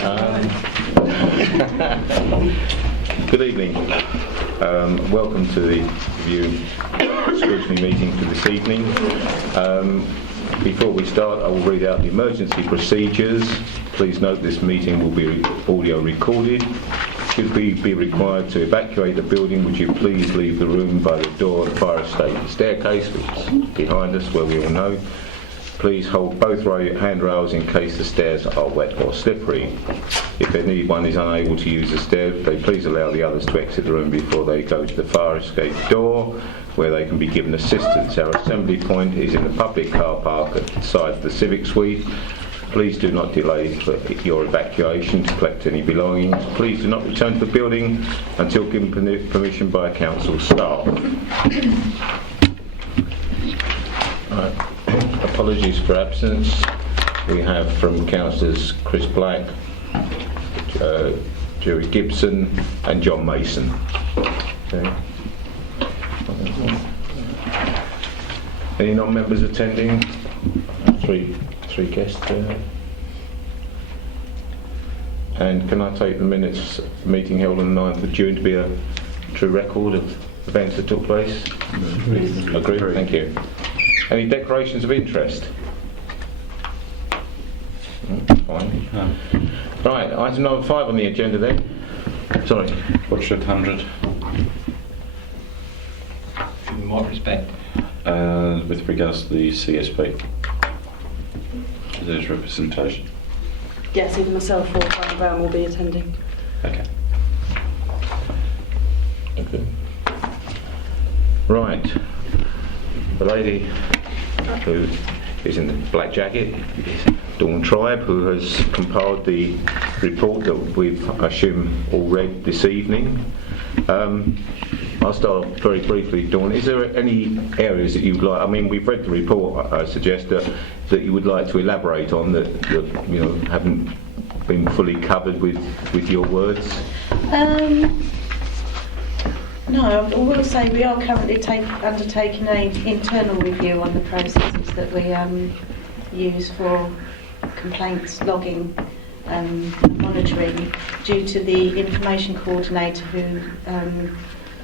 Good evening. Welcome to the review scrutiny meeting for this evening. Before we start, I will read out the emergency procedures. Please note this meeting will be audio recorded. Should we be required to evacuate the building, would you please leave the room by the door of the fire estate staircase, which is behind us, where we all know. Please hold both handrails in case the stairs are wet or slippery. If anyone is unable to use the stairs, please allow the others to exit the room before they go to the fire escape door, where they can be given assistance. Our assembly point is in the public car park at the side of the Civic Suite. Please do not delay your evacuation to collect any belongings. Please do not return to the building until given permission by council staff. Apologies for absence. We have from councillors Chris Black, Jerry Gibson and John Mason. Okay. Any non-members attending? Three guests there. And can I take the minutes of the meeting held on the 9th of June to be a true record of events that took place? Agree. Thank you. Any declarations of interest? Fine. Right, item number 5 on the agenda then. Sorry. Watched 100. In what respect? With regards to the CSP. There's representation. Yes, either myself or Brian Brown will be attending. Okay. Okay. Right. The lady who is in the black jacket is Dawn Tribe, who has compiled the report that we've, I assume, all read this evening. I'll start off very briefly. Dawn, is there any areas that you'd like, I mean, we've read the report, I suggest, that you would like to elaborate on that you know, haven't been fully covered with your words? No, I will say we are currently undertaking an internal review on the processes that we use for complaints logging monitoring due to the information coordinator who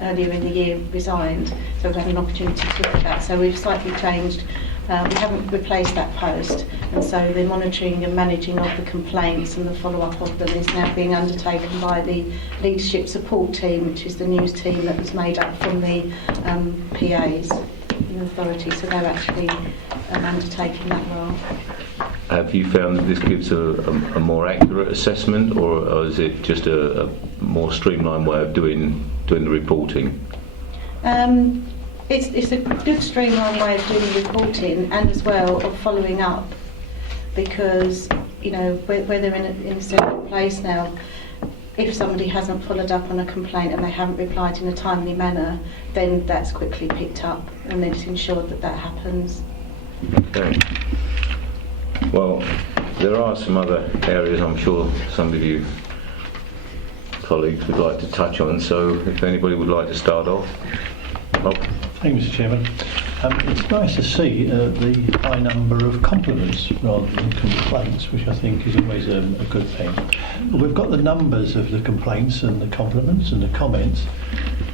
earlier in the year resigned, so we've had an opportunity to look at that. So we've slightly changed, we haven't replaced that post, and so the monitoring and managing of the complaints and the follow-up of them is now being undertaken by the leadership support team, which is the news team that was made up from the PAs in authority, so they're actually undertaking that role. Have you found that this gives a more accurate assessment, or is it just a more streamlined way of doing the reporting? It's a good streamlined way of doing reporting, and as well of following up, because you know where they're in a central place now. If somebody hasn't followed up on a complaint and they haven't replied in a timely manner, then that's quickly picked up, and then it's ensured that that happens. Okay. Well, there are some other areas I'm sure some of you colleagues would like to touch on, so if anybody would like to start off. Bob? Thank you, Mr. Chairman. It's nice to see the high number of compliments rather than complaints, which I think is always a good thing. But we've got the numbers of the complaints and the compliments and the comments,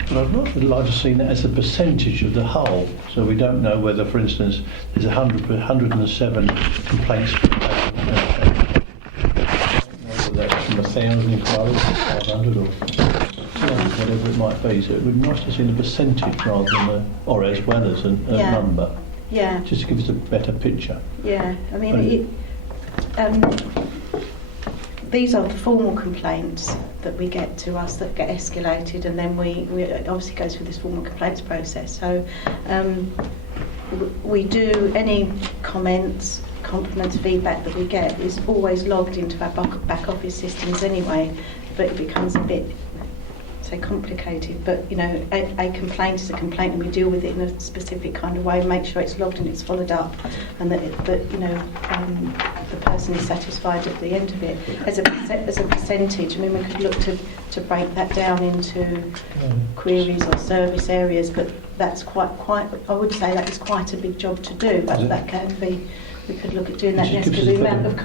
but I'd rather like to see that as a percentage of the whole, so we don't know whether, for instance, there's 107 complaints whether that's from 1,000 inquiries, 500 or whatever it might be. So it would be nice to see the percentage rather than or as well as a number. Yeah. Just to give us a better picture. Yeah, I mean, these are the formal complaints that we get to us that get escalated, and then we obviously go through this formal complaints process. So we do any comments, compliments, feedback that we get is always logged into our back office systems anyway, but it becomes a bit complicated, but you know, a complaint is a complaint, and we deal with it in a specific kind of way, make sure it's logged and it's followed up, and that you know the person is satisfied at the end of it. As a percentage, I mean, we could look to break that down into queries or service areas, but that's quite. I would say that is quite a big job to do. That can be. We could look at doing that. Yes, because the amount of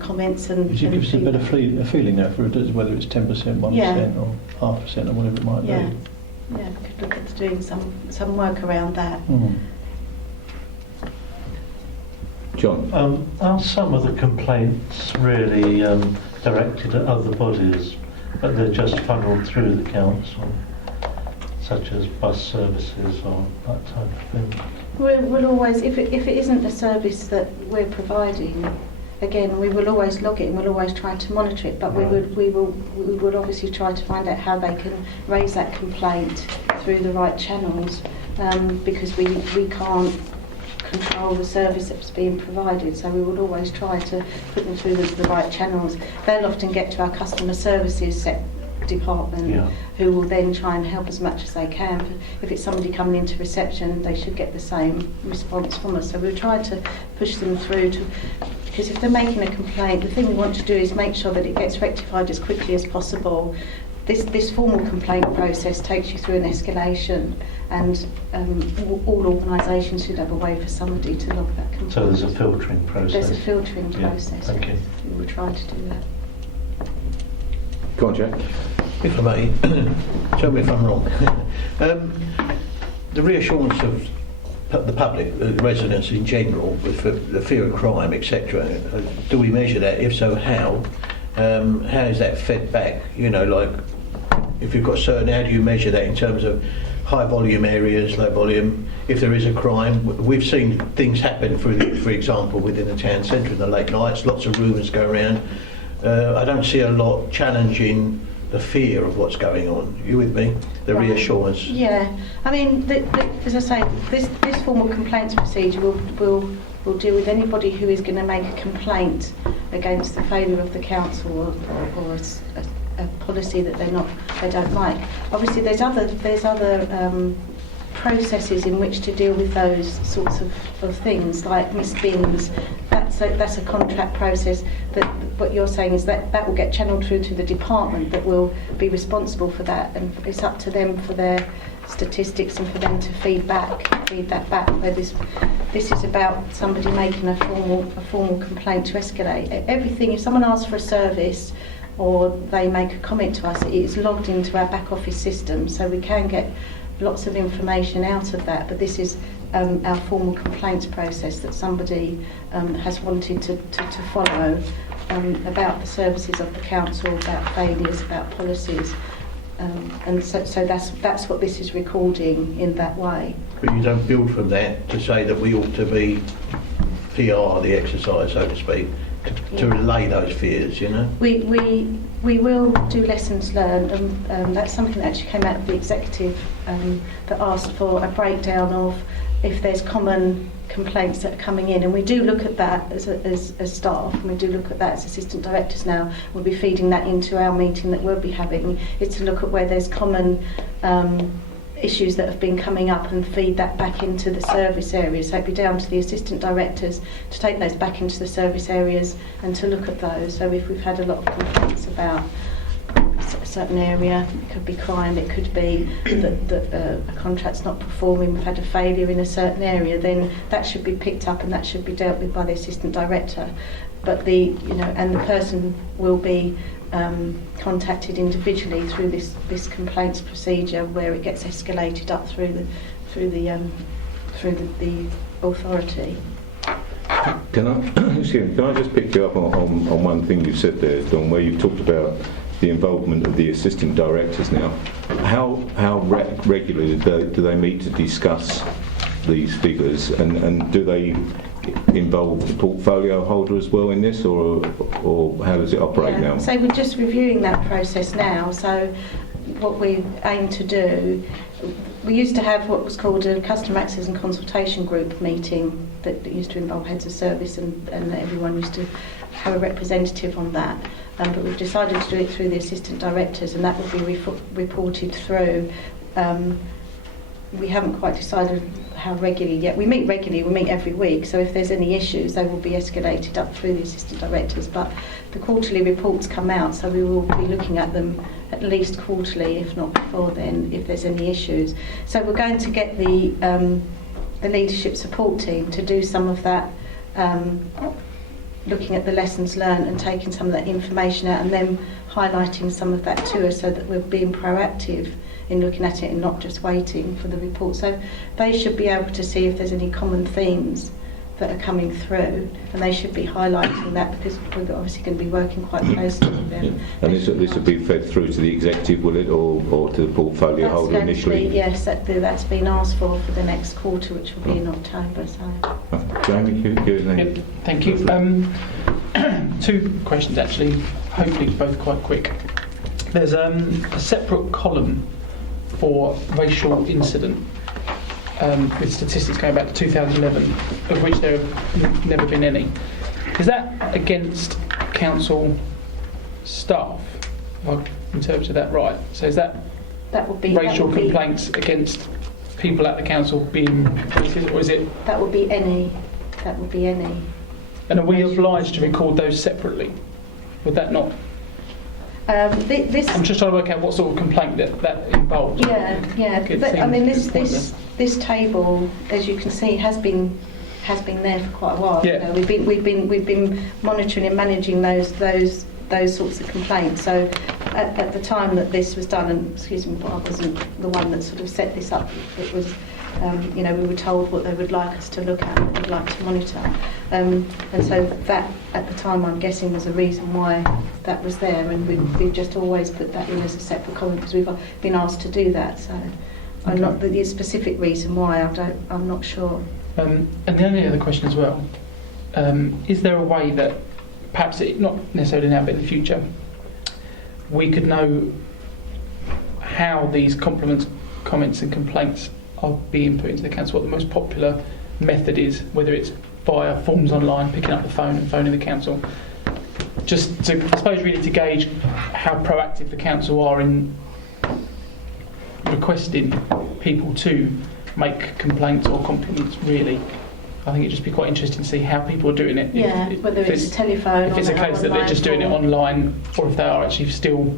comments and. Could you give us a bit of a feeling there for whether it's 10%, 1%, Yeah. or 0.5%, or whatever it might Yeah, be? yeah, we could look at doing some work around that. John? Are some of the complaints really directed at other bodies, but they're just funneled through the council, such as bus services or that type of thing? We'll always, if it isn't a service that we're providing, again, we will always log it and we'll always try to monitor it, but we would obviously try to find out how they can raise that complaint through the right channels, because we can't control the service that's being provided, so we would always try to put them through the right channels. They'll often get to our customer services department, who will then try and help as much as they can. If it's somebody coming into reception, they should get the same response from us, so we'll try to push them through to, because if they're making a complaint, the thing we want to do is make sure that it gets rectified as quickly as possible. This formal complaint process takes you through an escalation, and all organisations should have a way for somebody to log that complaint. So there's a filtering process? There's a filtering process. Thank you. We will try to do that. Go on, Jack. If I may, tell me if I'm wrong. The reassurance of the public, the residents in general, with the fear of crime, etc., do we measure that? If so, how? How is that fed back? Like, if you've got certain, how do you measure that in terms of high volume areas, low volume? If there is a crime, we've seen things happen, for example, within the town centre in the late nights, lots of rumours go around. I don't see a lot challenging the fear of what's going on. You with me? The Right. reassurance. Yeah, I mean, as I say, this formal complaints procedure will deal with anybody who is going to make a complaint against the failure of the council or a policy that they don't like. Obviously, there's other processes in which to deal with those sorts of things, like missed bins. That's a contract process. That what you're saying is that will get channeled through to the department that will be responsible for that, and it's up to them for their statistics and for them to feed that back. Where this is about somebody making a formal complaint to escalate everything. If someone asks for a service or they make a comment to us, it is logged into our back office system, so we can get lots of information out of that. But this is our formal complaints process that somebody has wanted to follow about the services of the council, about failures, about policies, and so that's what this is recording in that way. But you don't build from that to say that we ought to be PR the exercise, so to speak, to relay those fears, We will do lessons learned, and that's something that actually came out of the executive that asked for a breakdown of if there's common complaints that are coming in, and we do look at that as staff, and we do look at that as assistant directors now. We'll be feeding that into our meeting that we'll be having, is to look at where there's common issues that have been coming up and feed that back into the service areas. So it'd be down to the assistant directors to take those back into the service areas and to look at those. So if we've had a lot of complaints about a certain area, it could be crime, it could be that a contract's not performing, we've had a failure in a certain area, then that should be picked up and that should be dealt with by the assistant director. But the person will be contacted individually through this complaints procedure, where it gets escalated up through the authority. Can I just pick you up on one thing you said there, Dawn, where you talked about the involvement of the assistant directors now. How regularly do they meet to discuss these figures, and do they involve the portfolio holder as well in this, or how does it operate now? So we're just reviewing that process now. So what we aim to do, we used to have what was called a customer access and consultation group meeting that used to involve heads of service, and everyone used to have a representative on that. But we've decided to do it through the assistant directors, and that will be reported through. We haven't quite decided how regularly yet. We meet regularly, we meet every week, so if there's any issues they will be escalated up through the assistant directors, but the quarterly reports come out, so we will be looking at them at least quarterly, if not before then, if there's any issues. So we're going to get the leadership support team to do some of that looking at the lessons learned and taking some of that information out and then highlighting some of that to us so that we're being proactive in looking at it and not just waiting for the report. So they should be able to see if there's any common themes that are coming through, and they should be highlighting that because we're obviously going to be working quite closely with them. Yeah. And this will be fed through to the executive, will it, or to the portfolio That's holder going to initially? be, yes, that's been asked for the next quarter, which will be in October. So. Jamie, you and then... Yep, thank you. Two questions actually, hopefully both quite quick. There's a separate column for racial incident with statistics going back to 2011, of which there have never been any. Is that against council staff? Have I interpreted that right? So is that That would be racial complaints against people at the council being racist, or is it? That would be any. That would be any. And are we obliged to record those separately? Would that not? This. I'm just trying to work out what sort of complaint that involves. Yeah. Good But, I thing, mean, good point this table, as you can see, has been there for quite a while. Yeah. You know, we've been monitoring and managing those sorts of complaints. So at the time that this was done, and excuse me, but I wasn't the one that sort of set this up. It was, we were told what they would like us to look at, what they'd like to monitor, and so that at the time, I'm guessing, was a reason why that was there, and we've just always put that in as a separate column because we've been asked to do that. So I'm not the specific reason why. I'm not sure. And the only other question as well, is there a way that perhaps not necessarily now, but in the future, we could know how these compliments, comments, and complaints are being put into the council? What the most popular method is, whether it's via forms online, picking up the phone and phoning the council, just to, I suppose, really to gauge how proactive the council are in requesting people to make complaints or compliments. Really, I think it'd just be quite interesting to see how people are doing it. Yeah, whether it's a telephone. If it's a case that they're just doing it online, or if they are actually still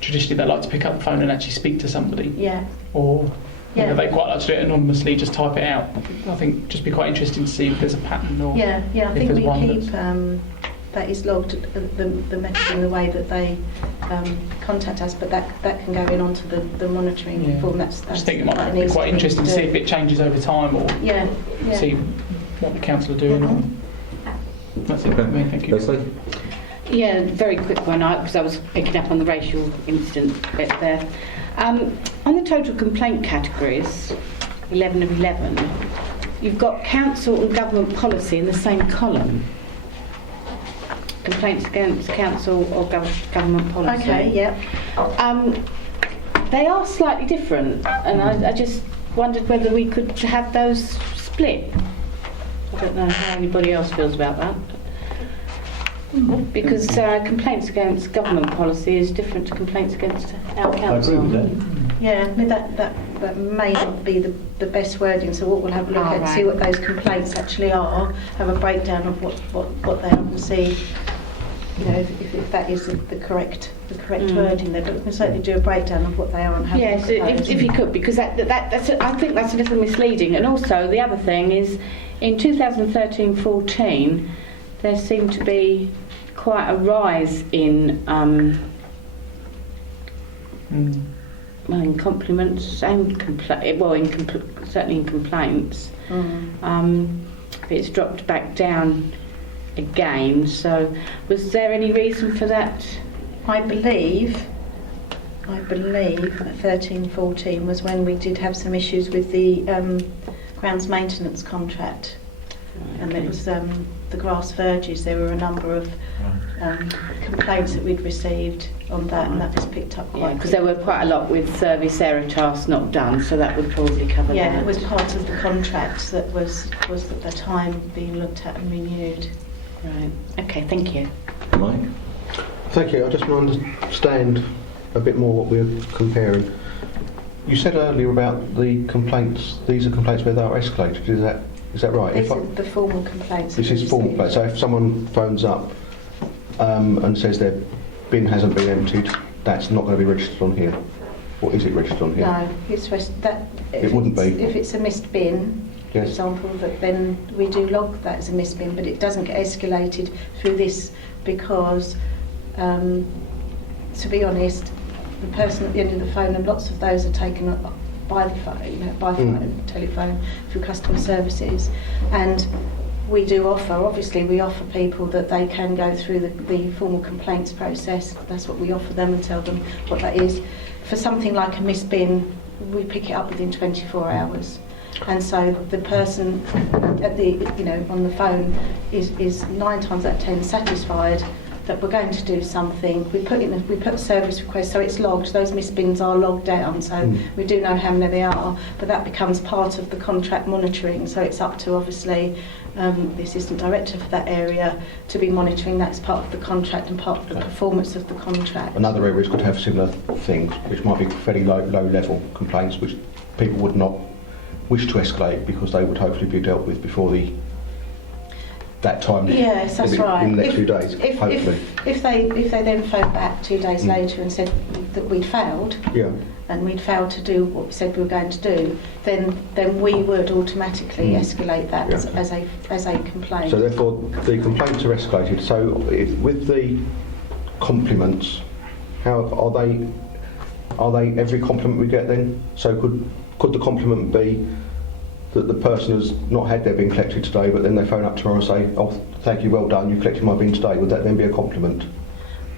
traditionally they like to pick up the phone and actually speak to somebody. Yeah. Or Yeah. whether they quite like to do it anonymously, just type it out. I think just be quite interesting to see if there's a pattern or Yeah. I if think there's we one keep that is logged, the method and the way that they contact us, but that can go in onto the monitoring Yeah. form. I just think it might be quite interesting to see if it changes over time or Yeah. see what the council are doing. That's it for me, thank you. Leslie? Yeah, very quick one, because I was picking up on the racial incident bit there. On the total complaint categories, 11 of 11, you've got council and government policy in the same column. Complaints against council or government policy. Okay, yeah. They are slightly different, and I just wondered whether we could have those split. I don't know how anybody else feels about that. Because complaints against government policy is different to complaints against our I agree council. with that. Yeah, I mean, that may not be the best wording, so what we'll have a look at, see what those complaints actually are, have a breakdown of what they are, and see, if that is the correct wording there. But we can certainly do a breakdown of what they are and how Yes, they're proposed. if you could, because I think that's a little misleading. And also the other thing is, in 2013-14, there seemed to be quite a rise in in compliments and certainly in complaints. It's dropped back down again. So, was there any reason for that? I believe 13-14 was when we did have some issues with the grounds maintenance contract, and it was the grass verges. There were a number of complaints that we'd received on that, and that was picked up quite. Because there were quite a lot with service error tasks not done, so that would probably cover that. Yeah, it was part of the contract that was at the time being looked at and renewed. Right. Okay. Thank you. Mike? Thank you. I just want to understand a bit more what we're comparing. You said earlier about the complaints. These are complaints where they are escalated. Is that right? These are the formal complaints. This is formal complaints. So if someone phones up and says their bin hasn't been emptied, that's not going to be registered on here. Or is it registered on here? No, it wouldn't be. If it's a missed bin, for Yes. example, that then we do log that as a misbin, but it doesn't get escalated through this because, to be honest, the person at the end of the phone, and lots of those are taken up by the phone, by phone, telephone, through customer services, and we do offer, obviously we offer people that they can go through the formal complaints process. That's what we offer them and tell them what that is. For something like a misbin, we pick it up within 24 hours. And so the person at the, on the phone is 9 times out of 10 satisfied that we're going to do something. We put a service request, so it's logged. Those misbins are logged down, so we do know how many there are. But that becomes part of the contract monitoring. So it's up to obviously the assistant director for that area to be monitoring that as part of the contract and part of the performance of the contract. Another areas could have similar things, which might be fairly low level complaints, which people would not wish to escalate because they would hopefully be dealt with before that time. Yes, that's maybe right. In the next few days, hopefully. If they then phoned back 2 days later and said that we'd failed, Yeah. and we'd failed to do what we said we were going to do, then we would automatically escalate that as a complaint. So therefore, the complaints are escalated. So with the compliments, how are they? Are they every compliment we get then? So could the compliment be that the person has not had their bin collected today, but then they phone up tomorrow and say, "Oh, thank you, well done, you collected my bin today." Would that then be a compliment?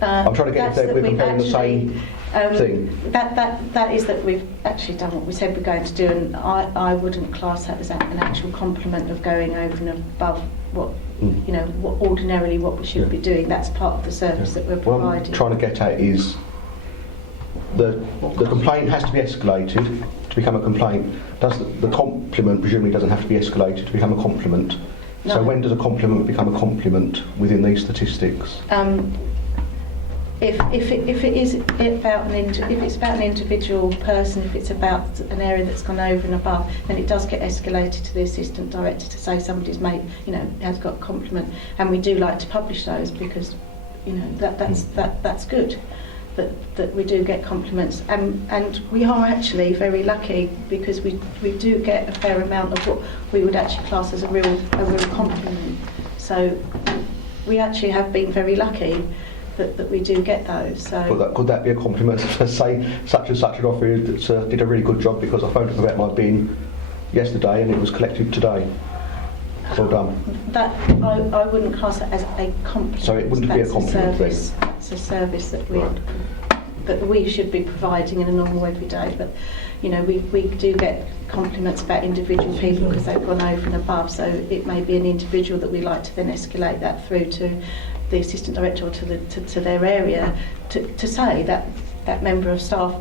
I'm trying to get if we're comparing the same thing. That is that we've actually done what we said we're going to do, and I wouldn't class that as an actual compliment of going over and above what what ordinarily what we should be doing. That's part of the service that we're What I'm providing. trying to get at is the complaint has to be escalated to become a complaint. Does the compliment presumably doesn't have to be escalated to become a compliment? No. So when does a compliment become a compliment within these statistics? If it's about an individual person, if it's about an area that's gone over and above, then it does get escalated to the assistant director to say somebody's has got a compliment, and we do like to publish those because that's good. That we do get compliments, and we are actually very lucky because we do get a fair amount of what we would actually class as a real compliment. So we actually have been very lucky that we do get those. So Could that be a compliment to say such and such an officer did a really good job because I phoned up about my bin yesterday and it was collected today? Well done. that I wouldn't class it as a compliment. So it wouldn't be a compliment then? It's a service that we Right. that we should be providing in a normal everyday. But we do get compliments about individual people because they've gone over and above. So it may be an individual that we like to then escalate that through to the assistant director or to their area to say that that member of staff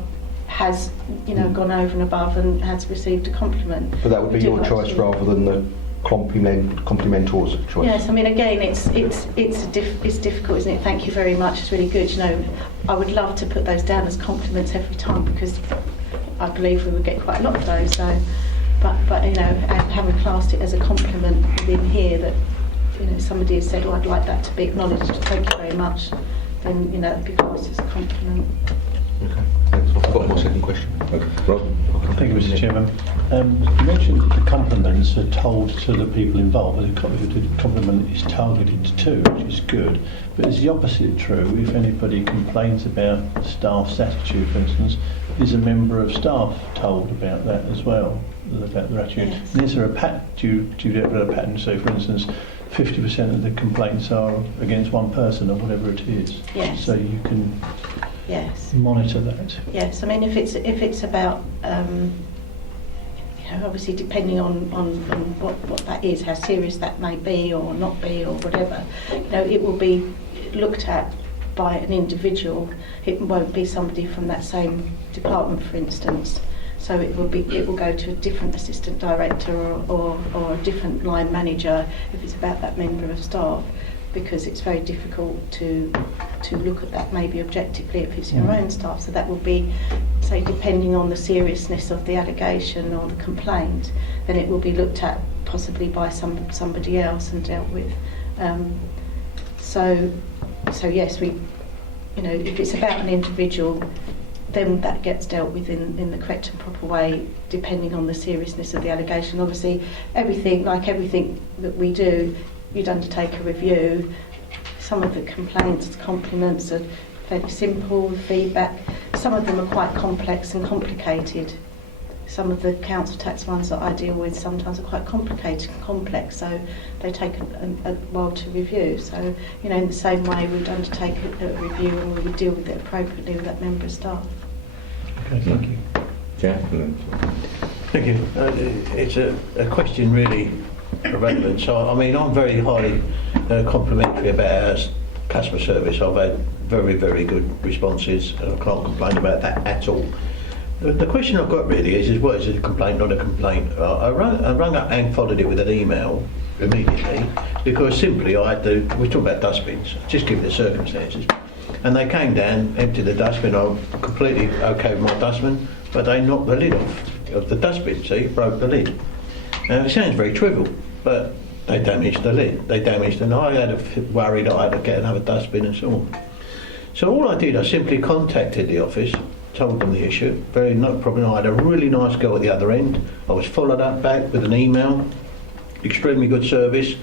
has gone over and above and has received a compliment. But that would be We do your like choice to- rather than the complimentor's choice. Yes, I mean again, it's difficult, isn't it? Thank you very much. It's really good. I would love to put those down as compliments every time because I believe we would get quite a lot of those. So, but having classed it as a compliment within here that somebody has said, "Oh, I'd like that to be acknowledged. Thank you very much." Then it'd be classed as a compliment. Okay, thanks. I've got my second question. Okay. Rob? Thank you, Mr. Chairman. You mentioned that the compliments are told to the people involved, but the compliment is targeted to, which is good. But is the opposite true? If anybody complains about staff's attitude, for instance, is a member of staff told about that as well, about their attitude? Yes. And is there a pattern? Do you ever have a pattern? So, for instance, 50% of the complaints are against one person or whatever it is. Yes. So you can Yes. monitor that. Yes, I mean if it's about obviously depending on what that is, how serious that may be or not be or whatever, it will be looked at by an individual. It won't be somebody from that same department, for instance. So it will go to a different assistant director or a different line manager if it's about that member of staff, because it's very difficult to look at that maybe objectively if it's your own staff. So that will be, say, depending on the seriousness of the allegation or the complaint, then it will be looked at possibly by somebody else and dealt with. So yes, if it's about an individual, then that gets dealt with in the correct and proper way, depending on the seriousness of the allegation. Obviously, everything that we do, you'd undertake a review. Some of the complaints, compliments are fairly simple, feedback. Some of them are quite complex and complicated. Some of the council tax ones that I deal with sometimes are quite complicated and complex, so they take a while to review. So, in the same way, we'd undertake a review and we would deal with it appropriately with that member of staff. Okay, thank you. Jack? Thank you. It's a question really irrelevant. So, I mean, I'm very highly complimentary about our customer service. I've had very, very good responses, and I can't complain about that at all. The question I've got really is what is a complaint, not a complaint? I rang up and followed it with an email immediately because simply we're talking about dustbins, just given the circumstances. And they came down, emptied the dustbin. I'm completely okay with my dustbin, but they knocked the lid off of the dustbin, broke the lid. Now it sounds very trivial, but they damaged the lid. They damaged and I had a worry that I had to get another dustbin and so on. So all I did, I simply contacted the office, told them the issue, no problem. I had a really nice girl at the other end. I was followed up back with an email, extremely good service.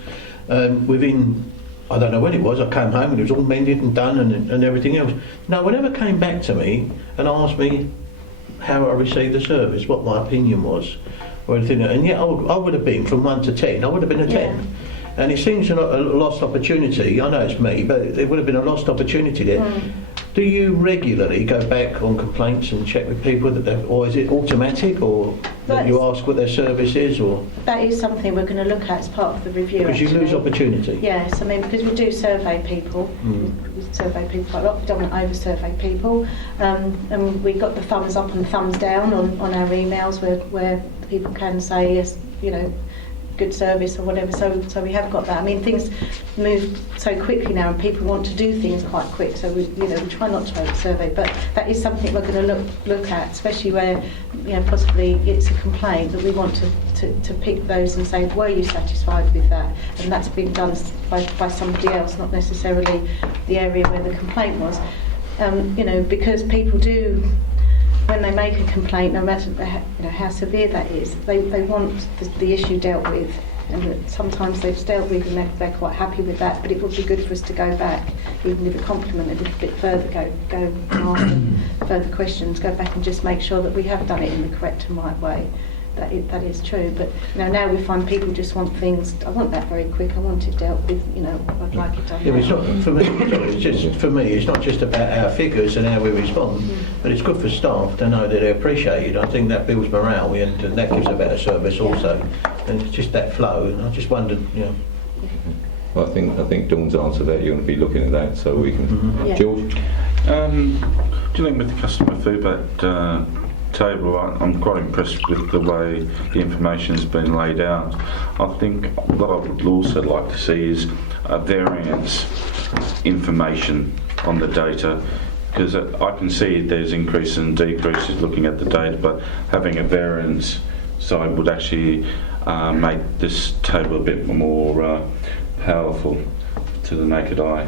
Within, I don't know when it was, I came home and it was all mended and done and everything else. No one ever came back to me and asked me how I received the service, what my opinion was, or anything. And yet I would have been, from 1 to 10, I would have been a 10. And it seems a lost opportunity. I know it's me, but it would have been a lost opportunity there. Do you regularly go back on complaints and check with people or is it automatic, or that you ask what their service is, or? That is something we're going to look at as part of the review. Because you lose opportunity. Yes, I mean, because we do survey people. We survey people quite a lot. We don't want to over-survey people. And we got the thumbs up and thumbs down on our emails where people can say yes, good service or whatever, so we have got that. I mean, things move so quickly now and people want to do things quite quick, so we try not to over-survey, but that is something we're going to look at, especially where possibly it's a complaint that we want to pick those and say, were you satisfied with that? And that's been done by somebody else, not necessarily the area where the complaint was. Because people do, when they make a complaint, no matter how severe that is, they want the issue dealt with, and sometimes they've dealt with and they're quite happy with that. But it would be good for us to go back, even with a compliment, a little bit further, go and ask them further questions, go back and just make sure that we have done it in the correct and right way. That is true, but now we find people just want things. I want that very quick. I want it dealt with. I'd like it done. Yeah, it's not for me. It's not just about our figures and how we respond, but it's good for staff to know that they're appreciated. I think that builds morale and that gives a better service also. And it's just that flow. And I just wondered, Well, I think Dawn's answered that. You're going to be looking at that, so we can. George, dealing with the customer feedback table, I'm quite impressed with the way the information's been laid out. I think what I would also like to see is a variance information on the data, because I can see there's increases and decreases looking at the data, but having a variance side would actually make this table a bit more powerful to the naked eye.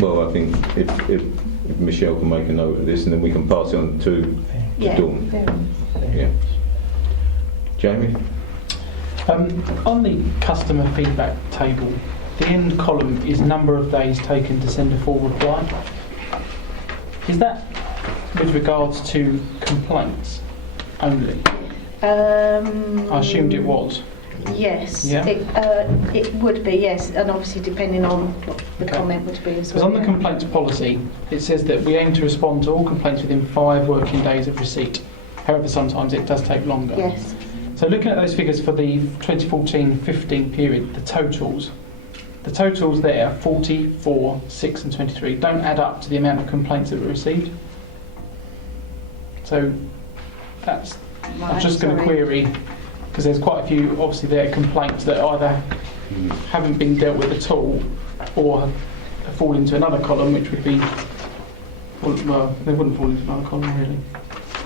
well, I think if Michelle can make a note of this, and then we can pass it on to Dawn. Yeah. Jamie? On the customer feedback table, the end column is number of days taken to send a full reply. Is that with regards to complaints only? I assumed it was. Yes, yeah? It would be, yes, and obviously depending on what the comment would be as well. Because on the complaints policy, it says that we aim to respond to all complaints within 5 working days of receipt. However, sometimes it does take longer. Yes. So looking at those figures for the 2014-15 period, the totals there, 44, 6 and 23, don't add up to the amount of complaints that were received. So that's, I'm just going to query, because there's quite a few, obviously there are complaints that either haven't been dealt with at all or fall into another column, which would be, well, they wouldn't fall into another column really.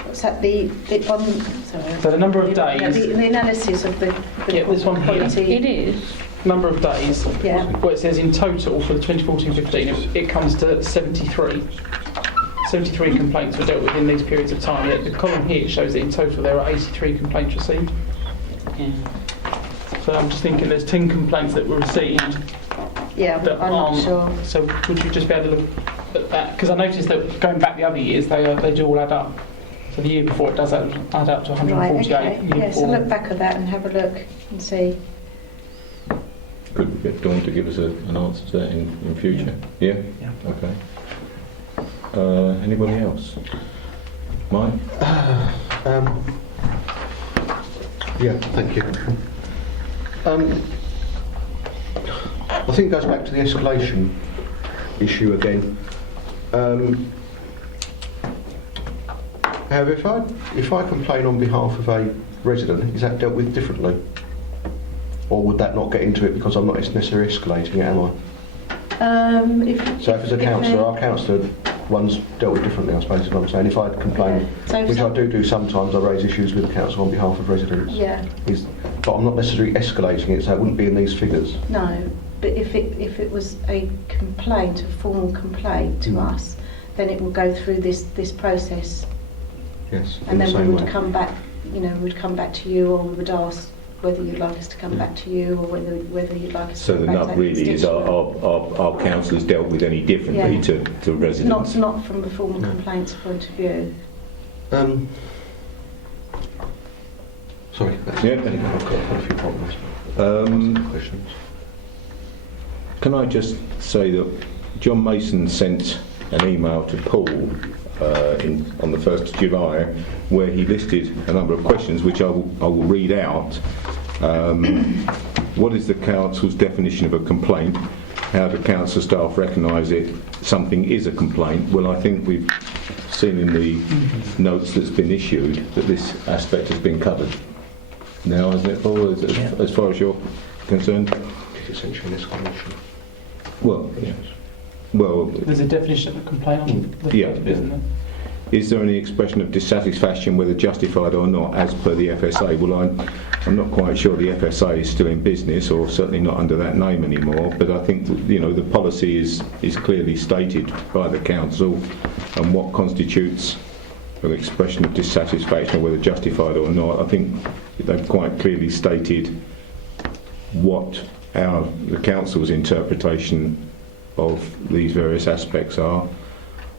What's that, sorry. So the number of days. The analysis of the yeah, this one quality. It is. number of days, Yeah. where it says in total for the 2014-15, it comes to 73. 73 complaints were dealt with in these periods of time. Yet the column here shows that in total there are 83 complaints received. Yeah. So I'm just thinking there's 10 complaints that were received. Yeah, that I'm not aren't- sure. So would you just be able to look at that? Because I noticed that going back the other years, they do all add up. So the year before it does add up to 148. Right, okay. Year Yeah, so before- look back at that and have a look and see. Could we get Dawn to give us an answer to that in future? Yeah? Yeah. Okay. Anybody else? Mike? Yeah, thank you. I think it goes back to the escalation issue again. However, if I complain on behalf of a resident, is that dealt with differently? Or would that not get into it because I'm not necessarily escalating it, am I? So if it's a councillor, our councillor one's dealt with differently, I suppose is what I'm saying. If I complain, which I do sometimes, I raise issues with the council on behalf of residents. Yeah. But I'm not necessarily escalating it, so it wouldn't be in these figures. No, but if it was a complaint, a formal complaint to us, then it will go through this process, Yes. and then we same would way. come back. We'd come back to you, or we would ask whether you'd like us to come back to you, or whether you'd like us So to the come back nub to really is constituent. our councillors dealt with any differently Yeah. to residents? Not from a formal complaints point of view. Sorry. Yeah. I've got a few problems. Questions. Can I just say that John Mason sent an email to Paul on the 1st of July where he listed a number of questions which I will read out. What is the council's definition of a complaint? How do council staff recognise it? Something is a complaint. Well, I think we've seen in the notes that's been issued that this aspect has been covered now, hasn't it, Paul, as far as you're concerned? It's essentially an escalation. Well, yes. Well, There's a definition of a complaint on the Yeah. front, isn't there? is there any expression of dissatisfaction, whether justified or not, as per the FSA? Well, I'm not quite sure the FSA is still in business, or certainly not under that name anymore. But I think the policy is clearly stated by the council, and what constitutes an expression of dissatisfaction, whether justified or not. I think they've quite clearly stated what the council's interpretation of these various aspects are.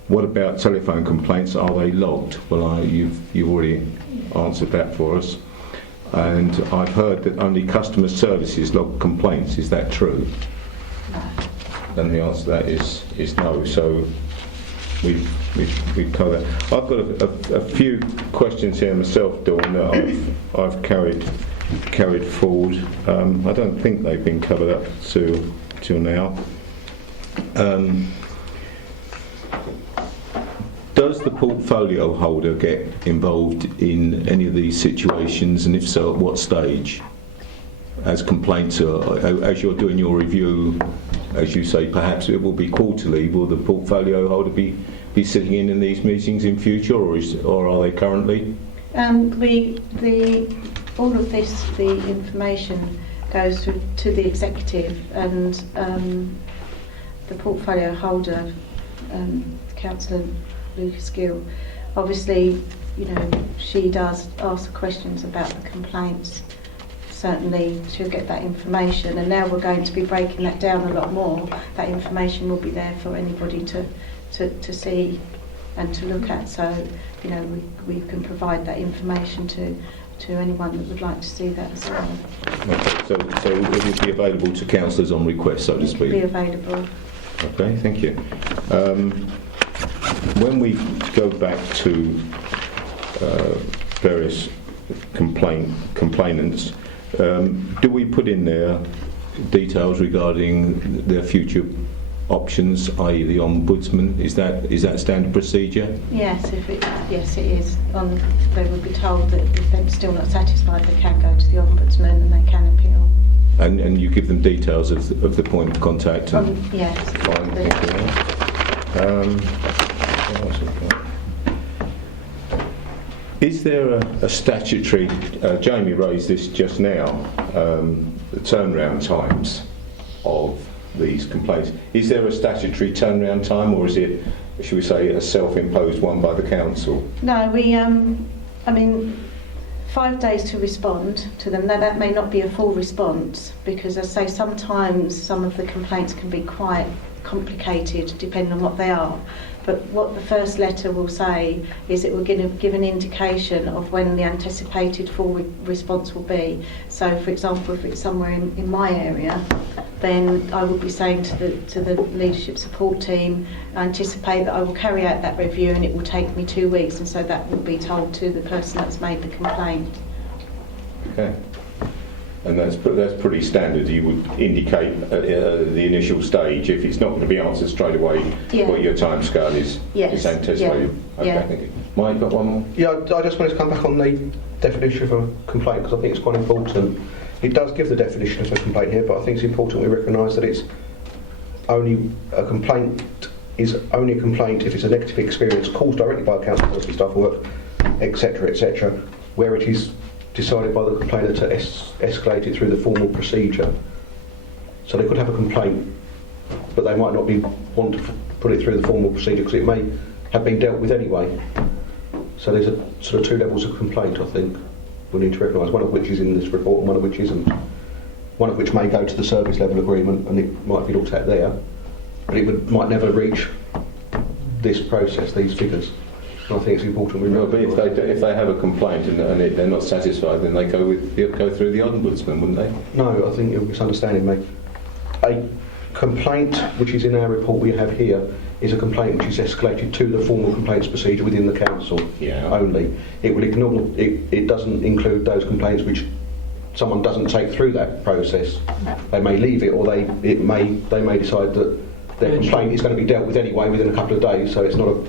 What about telephone complaints? Are they logged? Well, you've already answered that for us. And I've heard that only customer services log complaints. Is that true? No. And the answer to that is no. So we've covered that. I've got a few questions here myself, Dawn, that I've carried forward. I don't think they've been covered up till now. Does the portfolio holder get involved in any of these situations, and if so, at what stage? As complaints, as you're doing your review, as you say, perhaps it will be quarterly. Will the portfolio holder be sitting in these meetings in future, or are they currently? All of this, the information goes to the executive, and the portfolio holder, Councillor Lucas Gill, obviously, she does ask questions about the complaints. Certainly she'll get that information, and now we're going to be breaking that down a lot more. That information will be there for anybody to see and to look at, so we can provide that information to anyone that would like to see that as well. Okay, so it would be available to councillors on request, so to Be speak. available. Okay, thank you. When we go back to various complainants, do we put in there details regarding their future options, i.e. the ombudsman? Is that standard procedure? Yes, yes, it is. They would be told that if they're still not satisfied, they can go to the ombudsman and they can appeal. And you give them details of the point of contact? Yes. Fine, thank you. What else have we got? Is there a statutory, Jamie raised this just now, the turnaround times of these complaints. Is there a statutory turnaround time, or is it, should we say, a self-imposed one by the council? No, we, I mean, 5 days to respond to them. Now, that may not be a full response because, as I say, sometimes some of the complaints can be quite complicated depending on what they are. But what the first letter will say is it will give an indication of when the anticipated full response will be. So, for example, if it's somewhere in my area, then I will be saying to the leadership support team, I anticipate that I will carry out that review and it will take me 2 weeks, and so that will be told to the person that's made the complaint. Okay. And that's pretty standard. You would indicate at the initial stage, if it's not going to be answered straight away, Yeah. what your timescale is anticipated. Yeah. Okay, Yeah. thank you. Mike, got one more? Yeah, I just wanted to come back on the definition of a complaint because I think it's quite important. It does give the definition of a complaint here, but I think it's important we recognise that it's only a complaint is only a complaint if it's a negative experience caused directly by a council policy staff work, etc., where it is decided by the complainant to escalate it through the formal procedure. So they could have a complaint, but they might not want to put it through the formal procedure because it may have been dealt with anyway. So there's a sort of 2 levels of complaint, I think, we need to recognise, one of which is in this report and one of which isn't. One of which may go to the service level agreement and it might be looked at there, but it might never reach this process, these figures. And I think it's important we No, recognise. but if they have a complaint and they're not satisfied, then they go through the ombudsman, wouldn't they? No, I think you're misunderstanding me. A complaint, which is in our report we have here, is a complaint which is escalated to the formal complaints procedure within the council only. It will ignore. It doesn't include those complaints which someone doesn't take through that process. They may leave it, or they may decide that their complaint is going to be dealt with anyway within a couple of days. So it's not a.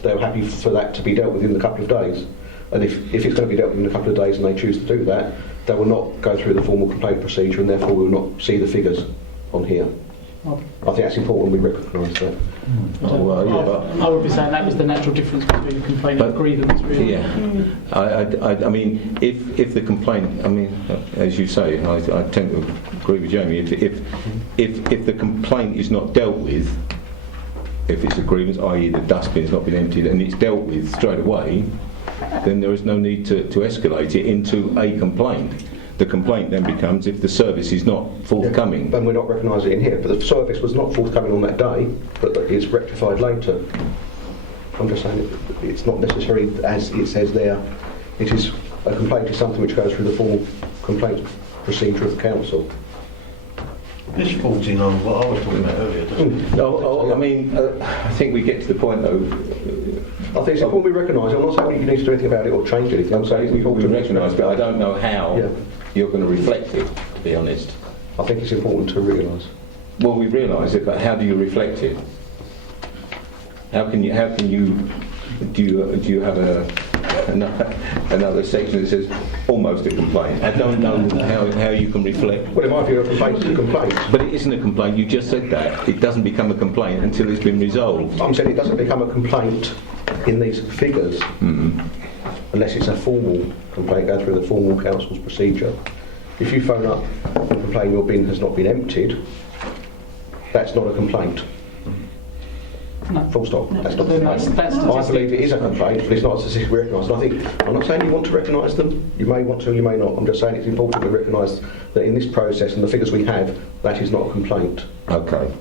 They're happy for that to be dealt with in a couple of days. And if it's going to be dealt with in a couple of days and they choose to do that, they will not go through the formal complaint procedure and therefore will not see the figures on here. I think that's important we recognise that. I would be saying that was the natural difference between complaint and grievance, really. Yeah. I mean, if the complaint, I mean, as you say, I tend to agree with Jamie. If the complaint is not dealt with, if it's a grievance, i.e. the dustbin's not been emptied and it's dealt with straight away, then there is no need to escalate it into a complaint. The complaint then becomes if the service is not forthcoming. And we're not recognising it in here, but the service was not forthcoming on that day, but it's rectified later. I'm just saying it's not necessary as it says there. It is a complaint is something which goes through the formal complaint procedure of the council. This falls in on what I was talking about earlier, doesn't it? I mean, I think we get to the point though. I think it's important we recognise it. I'm not saying you need to do anything about it or change anything. I'm saying We recognise, but I don't know how you're going to reflect it, to be honest. I think it's important to realise. Well, we realise it, but how do you reflect it? Do you have another section that says almost a complaint? I don't know how you can reflect. Well, it might be a complaint to a complaint. But it isn't a complaint. You just said that. It doesn't become a complaint until it's been resolved. I'm saying it doesn't become a complaint in these figures unless it's a formal complaint, go through the formal council's procedure. If you phone up and complain your bin has not been emptied, that's not a complaint. No. Full stop. That's not a Then complaint. that's I believe it is a complaint, but it's not a statistic we recognise. And I'm not saying you want to recognise them. You may want to, you may not. I'm just saying it's important to recognise that in this process and the figures we have, that is not a complaint. Okay.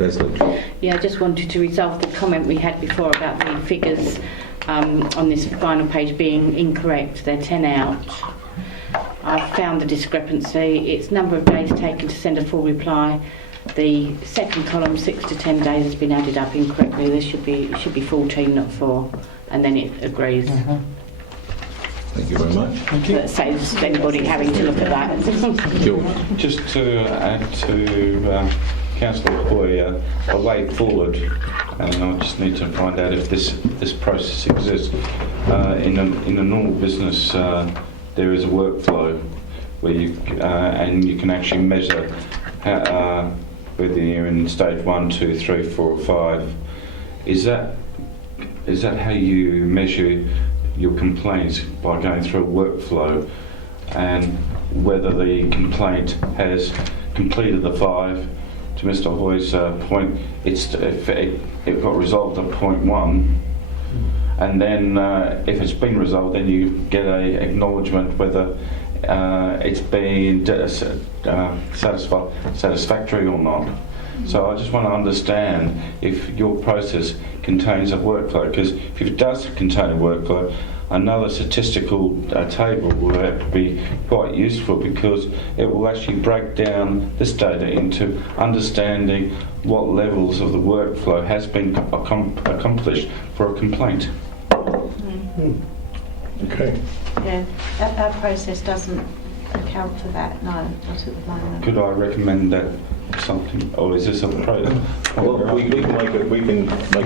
Leslie. Yeah, I just wanted to resolve the comment we had before about the figures on this final page being incorrect. They're 10 out. I've found the discrepancy. It's number of days taken to send a full reply. The second column, 6 to 10 days, has been added up incorrectly. There should be 14, not 4, and then it agrees. Thank you very much. So that saves anybody having to look at that. George. Just to add to Councillor Hoy, a way forward, and I just need to find out if this process exists. In a normal business, there is a workflow where you can actually measure whether you're in stage 1, 2, 3, 4, or 5. Is that how you measure your complaints, by going through a workflow? And whether the complaint has completed the 5. To Mr Hoy's point, if it got resolved at point 1, and then if it's been resolved, then you get a acknowledgement whether it's been satisfactory or not. So I just want to understand if your process contains a workflow, because if it does contain a workflow, another statistical table will have to be quite useful, because it will actually break down this data into understanding what levels of the workflow has been accomplished for a complaint. Okay. Yeah, our process doesn't account for that, no, not at the moment. Could I recommend that something, or is this a process? Well, we can make a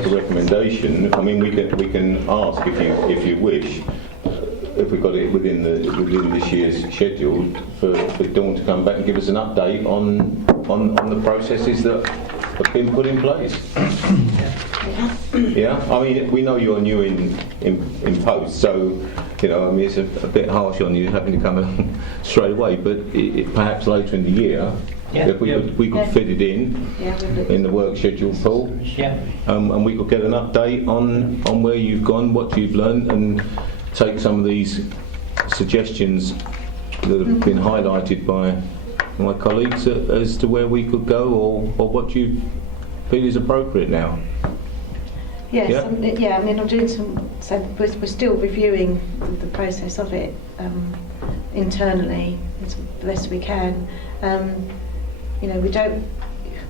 recommendation. I mean, we can ask if you wish, if we've got it within this year's schedule, for Dawn to come back and give us an update on the processes that have been put in place. Yeah, I mean, we know you're new in post, so you know, I mean, it's a bit harsh on you having to come along straight away. But perhaps later in the year, if we could fit it in the work schedule, Paul. Yeah. And we could get an update on where you've gone, what you've learned, and take some of these suggestions that have been highlighted by my colleagues as to where we could go, or what you feel is appropriate now. Yes, Yeah. I mean, I'm doing so we're still reviewing the process of it internally as best we can. You know,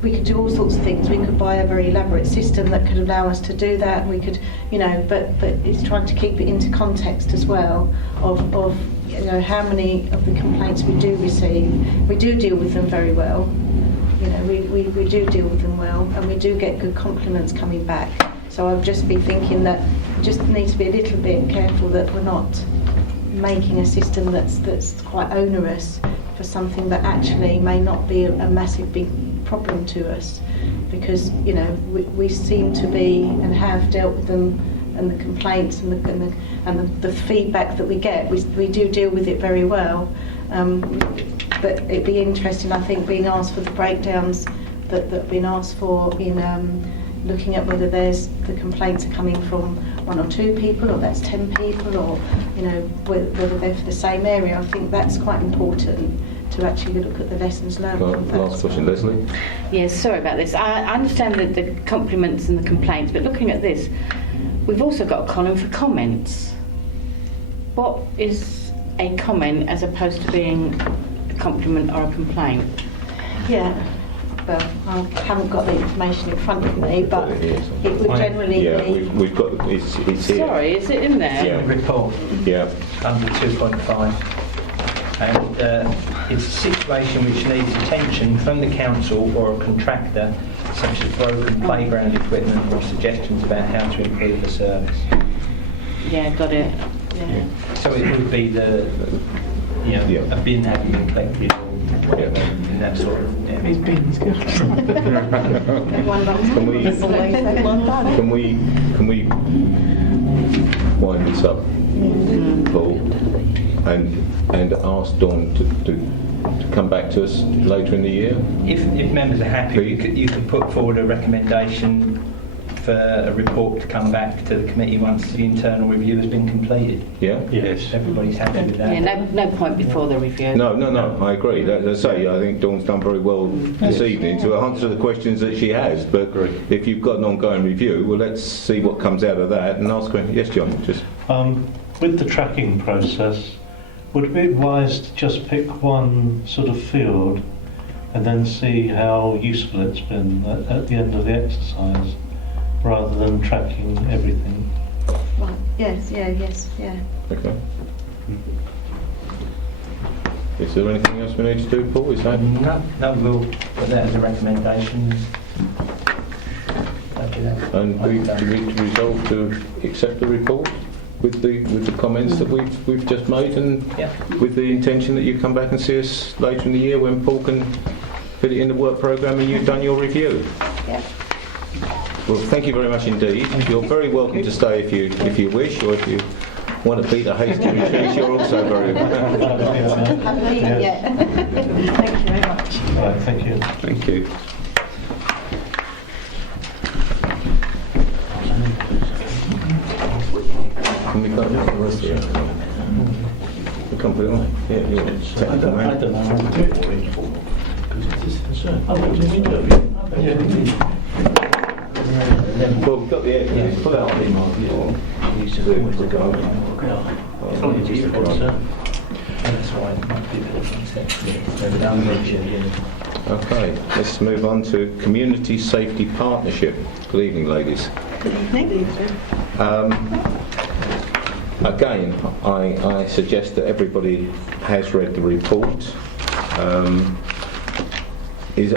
we could do all sorts of things. We could buy a very elaborate system that could allow us to do that. We could, you know, but it's trying to keep it into context as well of you know, how many of the complaints we do receive. We do deal with them very well. You know, we do deal with them well, and we do get good compliments coming back. So I'll just be thinking that we just need to be a little bit careful that we're not making a system that's quite onerous for something that actually may not be a massive big problem to us, because you know we seem to be and have dealt with them, and the complaints and the feedback that we get, we do deal with it very well. But it'd be interesting, I think, being asked for the breakdowns that have been asked for in looking at whether the complaints are coming from 1 or 2 people, or that's 10 people, or you know whether they're for the same area. I think that's quite important to actually look at the lessons learned. Last question, Leslie. Yes, sorry about this. I understand the compliments and the complaints, but looking at this, we've also got a column for comments. What is a comment as opposed to being a compliment or a complaint? Yeah. Well, I haven't got the information in front of me, but it would generally be... we've got it's here. Sorry, is it in there? Yeah. Report Yeah. under 2.5. And it's a situation which needs attention from the council or a contractor, such as broken playground equipment, or suggestions about how to improve the service. Yeah, got it. Yeah. So it would be a bin having been collected, or whatever, in that sort of... His bin's good. Can we wind this up, Paul, and ask Dawn to come back to us later in the year? If members are happy, you could put forward a recommendation for a report to come back to the committee once the internal review has been completed. Yeah? If everybody's happy with that. Yeah, no point before the review. No, I agree. As I say, I think Dawn's done very well this evening to answer the questions that she has. But if you've got an ongoing review, well, let's see what comes out of that and ask her. Yes, John, just... With the tracking process, would it be advised to just pick one sort of field and then see how useful it's been at the end of the exercise, rather than tracking everything? Right. Yes. Okay. Is there anything else we need to do, Paul? Is that... No, we'll put that as a recommendation. And we resolve to accept the report with the comments that we've just made, and with the intention that you come back and see us later in the year when Paul can fit it in the work programme and you've done your review. Yeah. Well, thank you very much indeed. You're very welcome to stay if you wish, or if you Want to beat a hasty retreat? You're also very Haven't eaten yet. Thank you very much. Right, thank you. Thank you. Can we go to the rest here? We can't put it on. Yeah, you're technical man. I don't know how to do it because it's his concern. Oh, what do you do? Well, we've got the air. Yeah, pull out the He's just always a go. It's not just a concern. That's why it might be a bit of Okay, let's move on to Community Safety Partnership. Good evening, ladies. Good evening. Again, I suggest that everybody has read the report. Is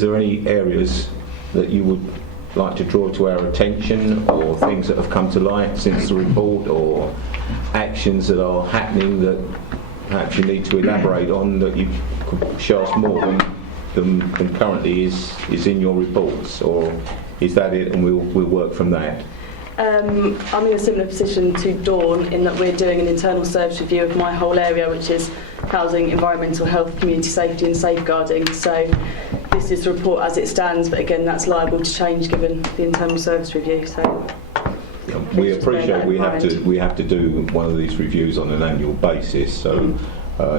there any areas that you would like to draw to our attention, or things that have come to light since the report, or actions that are happening that perhaps you need to elaborate on, that you could show us more than currently is in your reports, or is that it and we'll work from that? I'm in a similar position to Dawn in that we're doing an internal service review of my whole area, which is housing, environmental health, community safety and safeguarding. So this is the report as it stands, but again that's liable to change given the internal service review. So we appreciate we have to do one of these reviews on an annual basis. So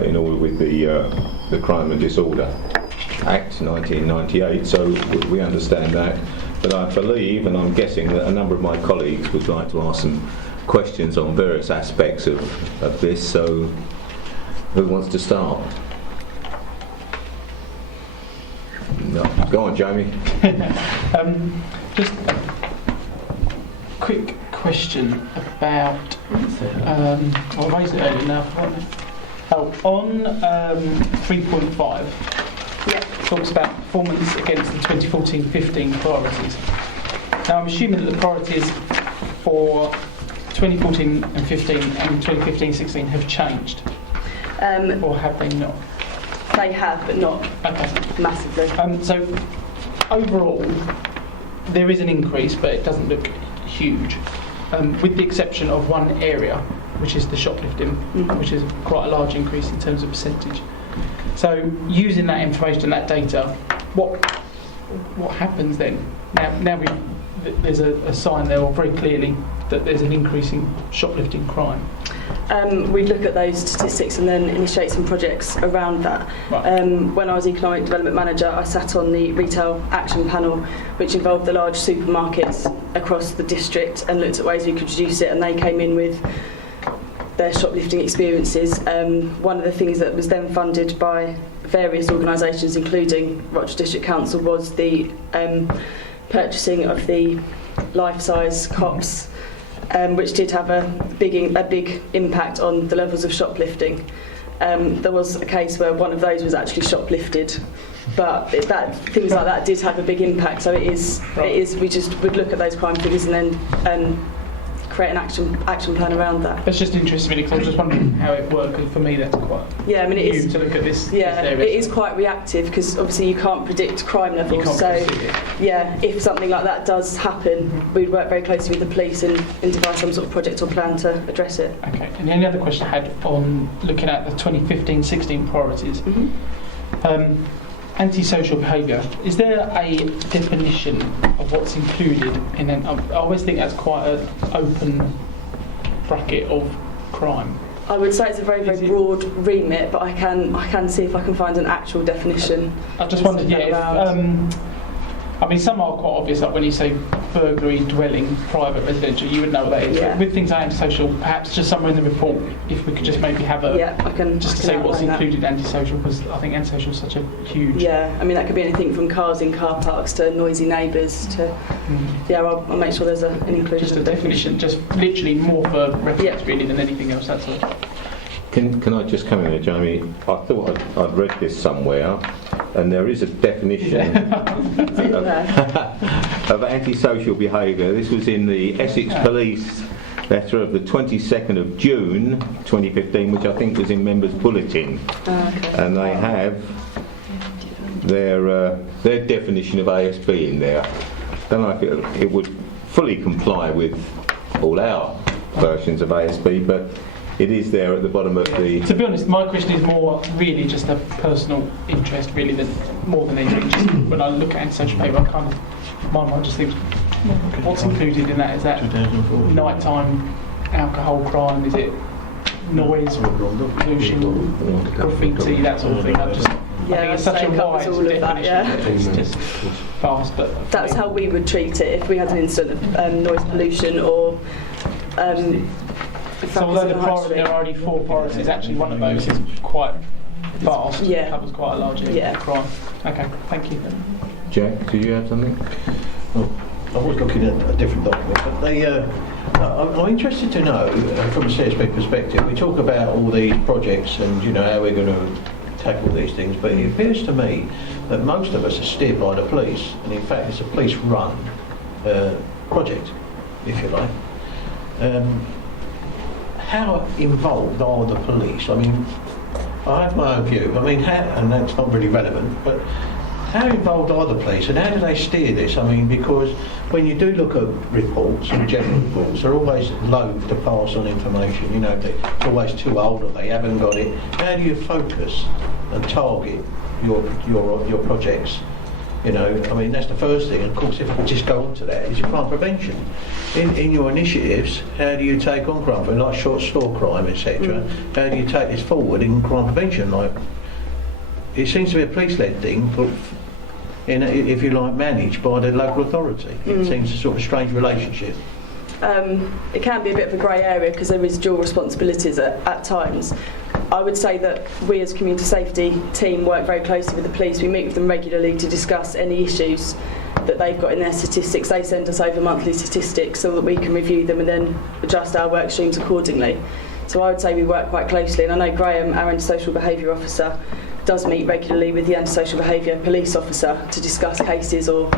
in order with the Crime and Disorder Act 1998, so we understand that. But I believe, and I'm guessing, that a number of my colleagues would like to ask some questions on various aspects of this. So who wants to start? No. Go on, Jamie. Just a quick question about. I raised it earlier now. On 3.5. yeah. Talks about performance against the 2014-15 priorities. Now I'm assuming that the priorities for 2014 and 15 and 2015-16 have changed, or have they not? They have, but not massively. So overall, there is an increase, but it doesn't look huge, with the exception of one area, which is the shoplifting, which is quite a large increase in terms of percentage. So using that information and that data, what happens then? Now there's a sign there, or very clearly, that there's an increase in shoplifting crime. We look at those statistics and then initiate some projects around that. Right. When I was Economic Development Manager, I sat on the Retail Action Panel, which involved the large supermarkets across the district, and looked at ways we could reduce it, and they came in with their shoplifting experiences. One of the things that was then funded by various organisations, including Rochester District Council, was the purchasing of the life-size cops, which did have a big impact on the levels of shoplifting. There was a case where one of those was actually shoplifted, but things like that did have a big impact. So it is. We just would look at those crime figures and then create an action plan around that. That's just interesting me, because I was just wondering how it worked, because for me that's quite it new is to look at this. Yeah, this area. it is quite reactive, because obviously you can't predict crime levels. You can't So predict it. yeah, if something like that does happen, we'd work very closely with the police and devise some sort of project or plan to address it. Okay, and the only other question I had on looking at the 2015-16 priorities, antisocial behaviour, is there a definition of what's included in an... I always think that's quite an open bracket of crime. I would say it's a very, very broad remit, but I can see if I can find an actual definition. I just wondered, I mean, some are quite obvious, like when you say burglary, dwelling, private, residential, you would know what that is. Yeah. But with things like antisocial, perhaps just somewhere in the report, if we could just maybe have a... I can say what's outline that. included antisocial, because I think antisocial is such a huge... Yeah, I mean, that could be anything from cars in car parks to noisy neighbours to... I'll make sure there's an inclusion. Just a definition, just literally more for reference really than anything else, that's all. Can I just come in there, Jamie? I thought I'd read this somewhere, and there is a definition of antisocial behaviour. This was in the Essex Police letter of the 22nd of June 2015, which I think was in Members' Bulletin. And they have their definition of ASB in there. Don't know if it would fully comply with all our versions of ASB, but it is there at the bottom of the... To be honest, my question is more really just a personal interest, really, more than anything. Just when I look at antisocial behaviour, I kind of, my mind just thinks, what's included in that? Is that nighttime alcohol crime? Is it noise, pollution, graffiti, that sort of thing? I think it's such a wide definition. It's just vast, but That's how we would treat it if we had an incident of noise pollution or. So although there are only 4 priorities, actually one of those is quite vast. Yeah. Covers quite a large area of crime. Okay, thank you. Jack, do you have something? Well, I was looking at a different document, but I'm interested to know, from a CSP perspective, we talk about all these projects and how we're going to tackle these things, but it appears to me that most of us are steered by the police, and in fact it's a police-run project, if you like. How involved are the police? I mean, I have my own view. I mean, and that's not really relevant, but how involved are the police and how do they steer this? I mean, because when you do look at reports, and general reports, they're always loath to pass on information. It's always too old or they haven't got it. How do you focus and target your projects? I mean, that's the first thing. And of course, if I just go on to that, is your crime prevention. In your initiatives, how do you take on crime prevention, like short store crime, etc.? How do you take this forward in crime prevention? Like, it seems to be a police-led thing, but if you like, managed by the local authority. It seems a sort of strange relationship. It can be a bit of a grey area because there is dual responsibilities at times. I would say that we as community safety team work very closely with the police. We meet with them regularly to discuss any issues that they've got in their statistics. They send us over monthly statistics so that we can review them and then adjust our work streams accordingly. So I would say we work quite closely, and I know Graham, our antisocial behaviour officer, does meet regularly with the antisocial behaviour police officer to discuss cases or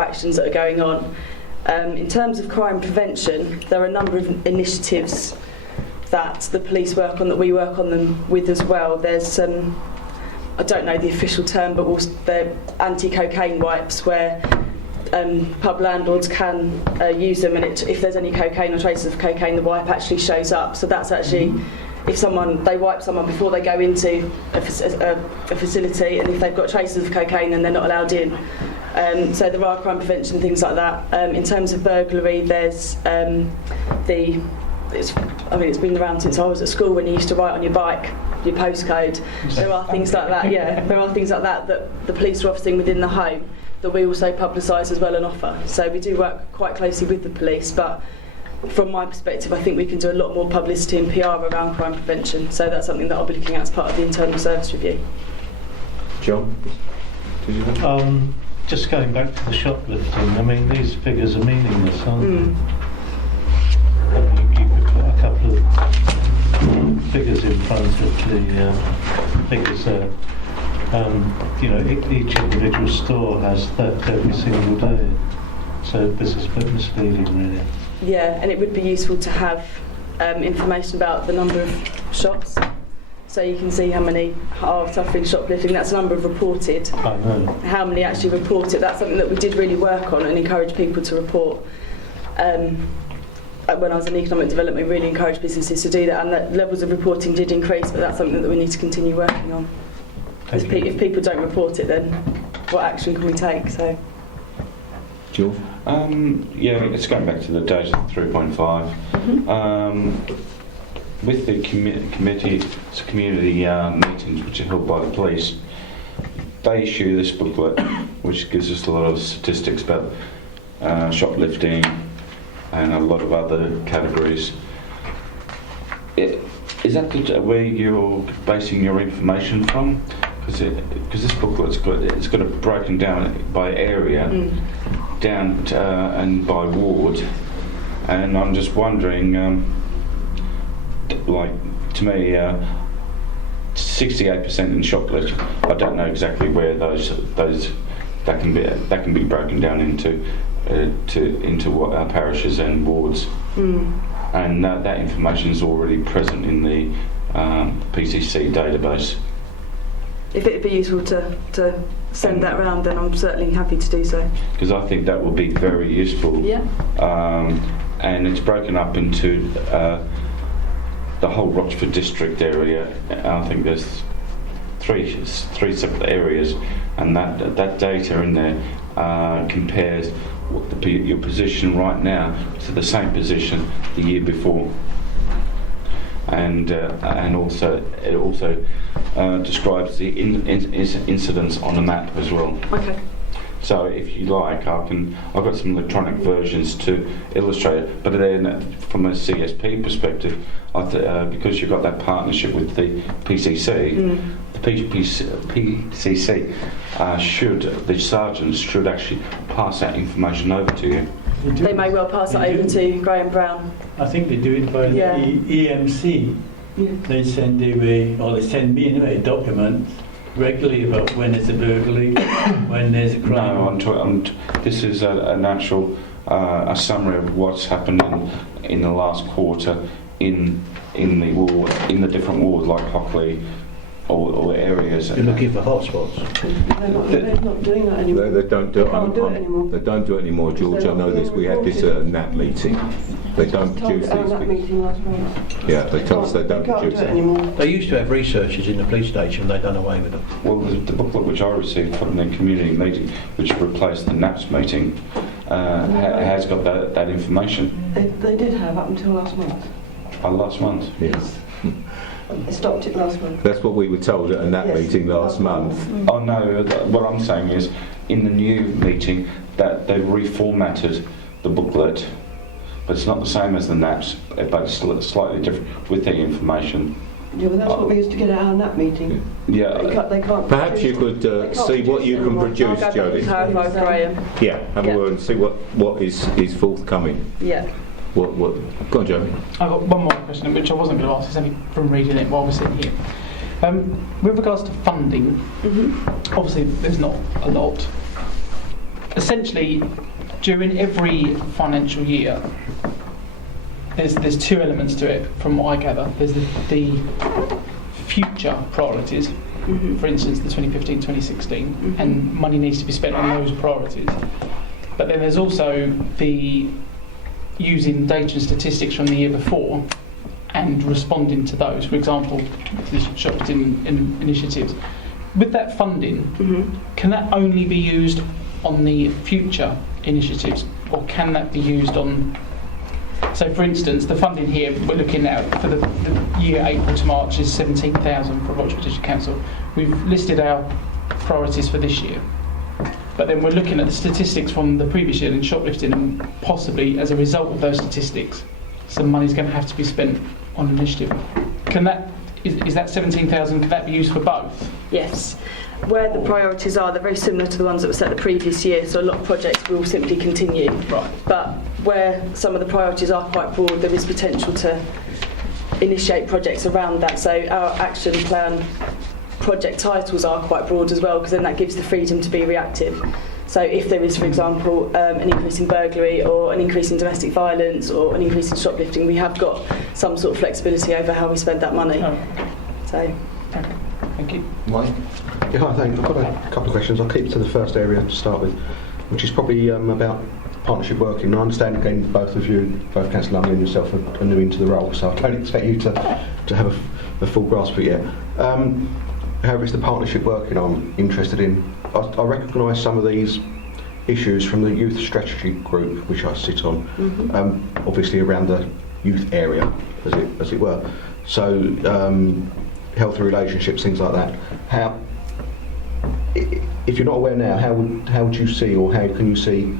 actions that are going on. In terms of crime prevention, there are a number of initiatives that the police work on, that we work on them with as well. There's I don't know the official term, but they're anti-cocaine wipes where pub landlords can use them, and if there's any cocaine or traces of cocaine, the wipe actually shows up. So that's actually, if they wipe someone before they go into a facility, and if they've got traces of cocaine, then they're not allowed in. So there are crime prevention things like that. In terms of burglary, there's it's been around since I was at school, when you used to write on your bike your postcode. There are things like that, there are things like that the police are offering within the home that we also publicise as well and offer. So we do work quite closely with the police, but from my perspective, I think we can do a lot more publicity and PR around crime prevention. So that's something that I'll be looking at as part of the internal service review. John, did you have? Just going back to the shoplifting, I mean, these figures are meaningless, aren't they? You could put a couple of figures in front of the figures there. Each individual store has theft every single day, so this is a bit misleading, really. Yeah, and it would be useful to have information about the number of shops, so you can see how many are suffering shoplifting. That's the number of reported. I know. How many actually report it. That's something that we did really work on and encourage people to report. When I was in economic development, we really encouraged businesses to do that, and the levels of reporting did increase, but that's something that we need to continue working on. If people don't report it, then what action can we take? So, Jill? It's going back to the data 3.5. With the community meetings which are held by the police, they issue this booklet which gives us a lot of statistics about shoplifting and a lot of other categories. Is that where you're basing your information from? Because this booklet's got it broken down by area, down and by ward, and I'm just wondering, to me, 68% in shoplifting. I don't know exactly where those that can be broken down into what our parishes and wards, and that information is already present in the PCC database. if it'd be useful to send that around, then I'm certainly happy to do so. Because I think that would be very useful. Yeah. and it's broken up into the whole Rochford district area. I think there's three separate areas, and that data in there compares your position right now to the same position the year before, and also it also describes the incidents on the map as well. Okay. So if you like, I've got some electronic versions to illustrate it, but then from a CSP perspective, because you've got that partnership with the PCC, the PCC the sergeants should actually pass that information over to you. They may well pass it over to Graham Brown. I think they do it by Yeah. the EMC. They send away, or they send me anyway, documents regularly about when there's a burglary, when there's a crime. No, this is an actual a summary of what's happened in the last quarter in the different wards like Hockley or areas. You're looking for hotspots. They're not doing that anymore. They don't do it. Can't do it anymore. They don't do it anymore, George. I know this. We had this at a NAP meeting. They don't produce At these that things. meeting last month. Yeah, they told us they don't Can't do produce it them. anymore. They used to have researchers in the police station, they've done away with them. Well, the booklet which I received from the community meeting, which replaced the NAPS meeting, has got that information. They did have up until last month. Last month. Yes. They stopped it last month. That's what we were told at a NAP Yes, meeting last month. Oh no, what I'm saying is, in the new meeting, that they've reformatted the booklet, but it's not the same as the NAPS, but it's slightly different with the information. Yeah, well, that's what we used to get at our NAP meeting. Yeah. They can't Perhaps you produce- could they can't see what produce you can anymore. produce, I'll go back Jodie. and clarify with Graham. Yeah, have Yeah. a word and see what is forthcoming. Yeah. What? Go on, Joey. I've got one more question, which I wasn't going to ask, it's only from reading it while we're sitting here. With regards to funding, obviously there's not a lot. Essentially, during every financial year, there's two elements to it, from what I gather. There's the future priorities, for instance, the 2015-2016, and money needs to be spent on those priorities. But then there's also the using data and statistics from the year before and responding to those. For example, the shoplifting initiatives. With that funding, can that only be used on the future initiatives, or can that be used on... So for instance, the funding here we're looking at for the year April to March is 17,000 for Rochford District Council. We've listed our priorities for this year. But then we're looking at the statistics from the previous year in shoplifting, and possibly as a result of those statistics, some money's going to have to be spent on an initiative. Can that, is that 17,000, can that be used for both? Yes. Where the priorities are, they're very similar to the ones that were set the previous year, so a lot of projects will simply continue. Right. But where some of the priorities are quite broad, there is potential to initiate projects around that. So our action plan project titles are quite broad as well, because then that gives the freedom to be reactive. So if there is, for example, an increase in burglary or an increase in domestic violence or an increase in shoplifting, we have got some sort of flexibility over how we spend that money. Oh, So, okay. Thank you. Mike? Yeah, hi, thanks. I've got a couple of questions. I'll keep to the first area to start with, which is probably about partnership working. I understand, again, both of you, both Councillor Lumley and yourself, are new into the role, so I don't expect you to have a full grasp of it yet. However, it's the partnership working I'm interested in. I recognise some of these issues from the youth strategy group, which I sit on, obviously around the youth area, as it were. So, healthy relationships, things like that. How, if you're not aware now, how would you see, or how can you see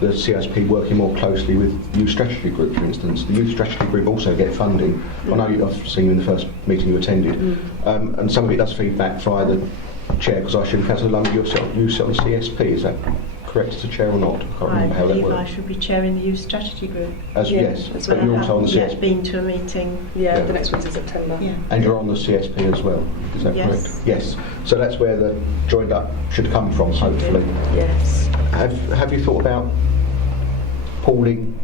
the CSP working more closely with youth strategy group, for instance? The youth strategy group also get funding. I know I've seen you in the first meeting you attended, and some of it does feed back via the chair, because I assume Councillor Lumley, you sit on the CSP, is that correct as a chair or not? I can't remember how that I works. should be chairing the youth strategy group. Yes, that's but right. you're also on the I haven't yet CSP. been to a meeting. yeah, the next one's in September. Yeah. And you're on the CSP as well, is that Yes. correct? Yes. So that's where the joined up should come from, hopefully. Yes. Have you thought about pooling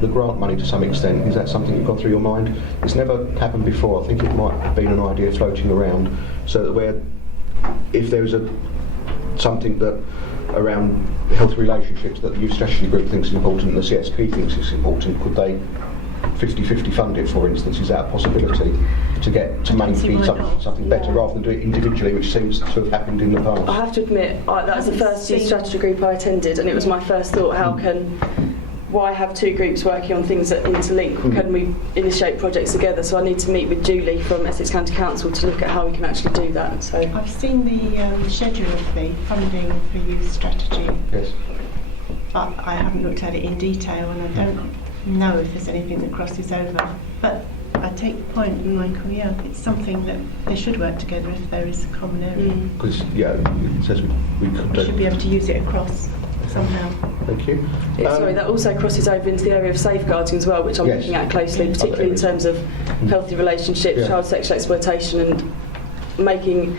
the grant money to some extent? Is that something you've gone through your mind? It's never happened before. I think it might have been an idea floating around, so that if there was a something that around healthy relationships that the youth strategy group thinks is important and the CSP thinks is important, could they 50-50 fund it, for instance? Is that a possibility to make it something better rather than do it individually, which seems to have happened in the past? I have to admit, that was the first youth strategy group I attended, and it was my first thought, why have two groups working on things that interlink? Can we initiate projects together? So I need to meet with Julie from Essex County Council to look at how we can actually do that. So I've seen the schedule of the funding for youth strategy, Yes. but I haven't looked at it in detail, and I don't know if there's anything that crosses over. But I take the point in my career, it's something that they should work together if there is a common area. Because it says we could do. We should be able to use it across somehow. Thank you. sorry, that also crosses over into the area of safeguarding as well, which I'm looking at closely, particularly in terms of healthy relationships, child sexual exploitation, and making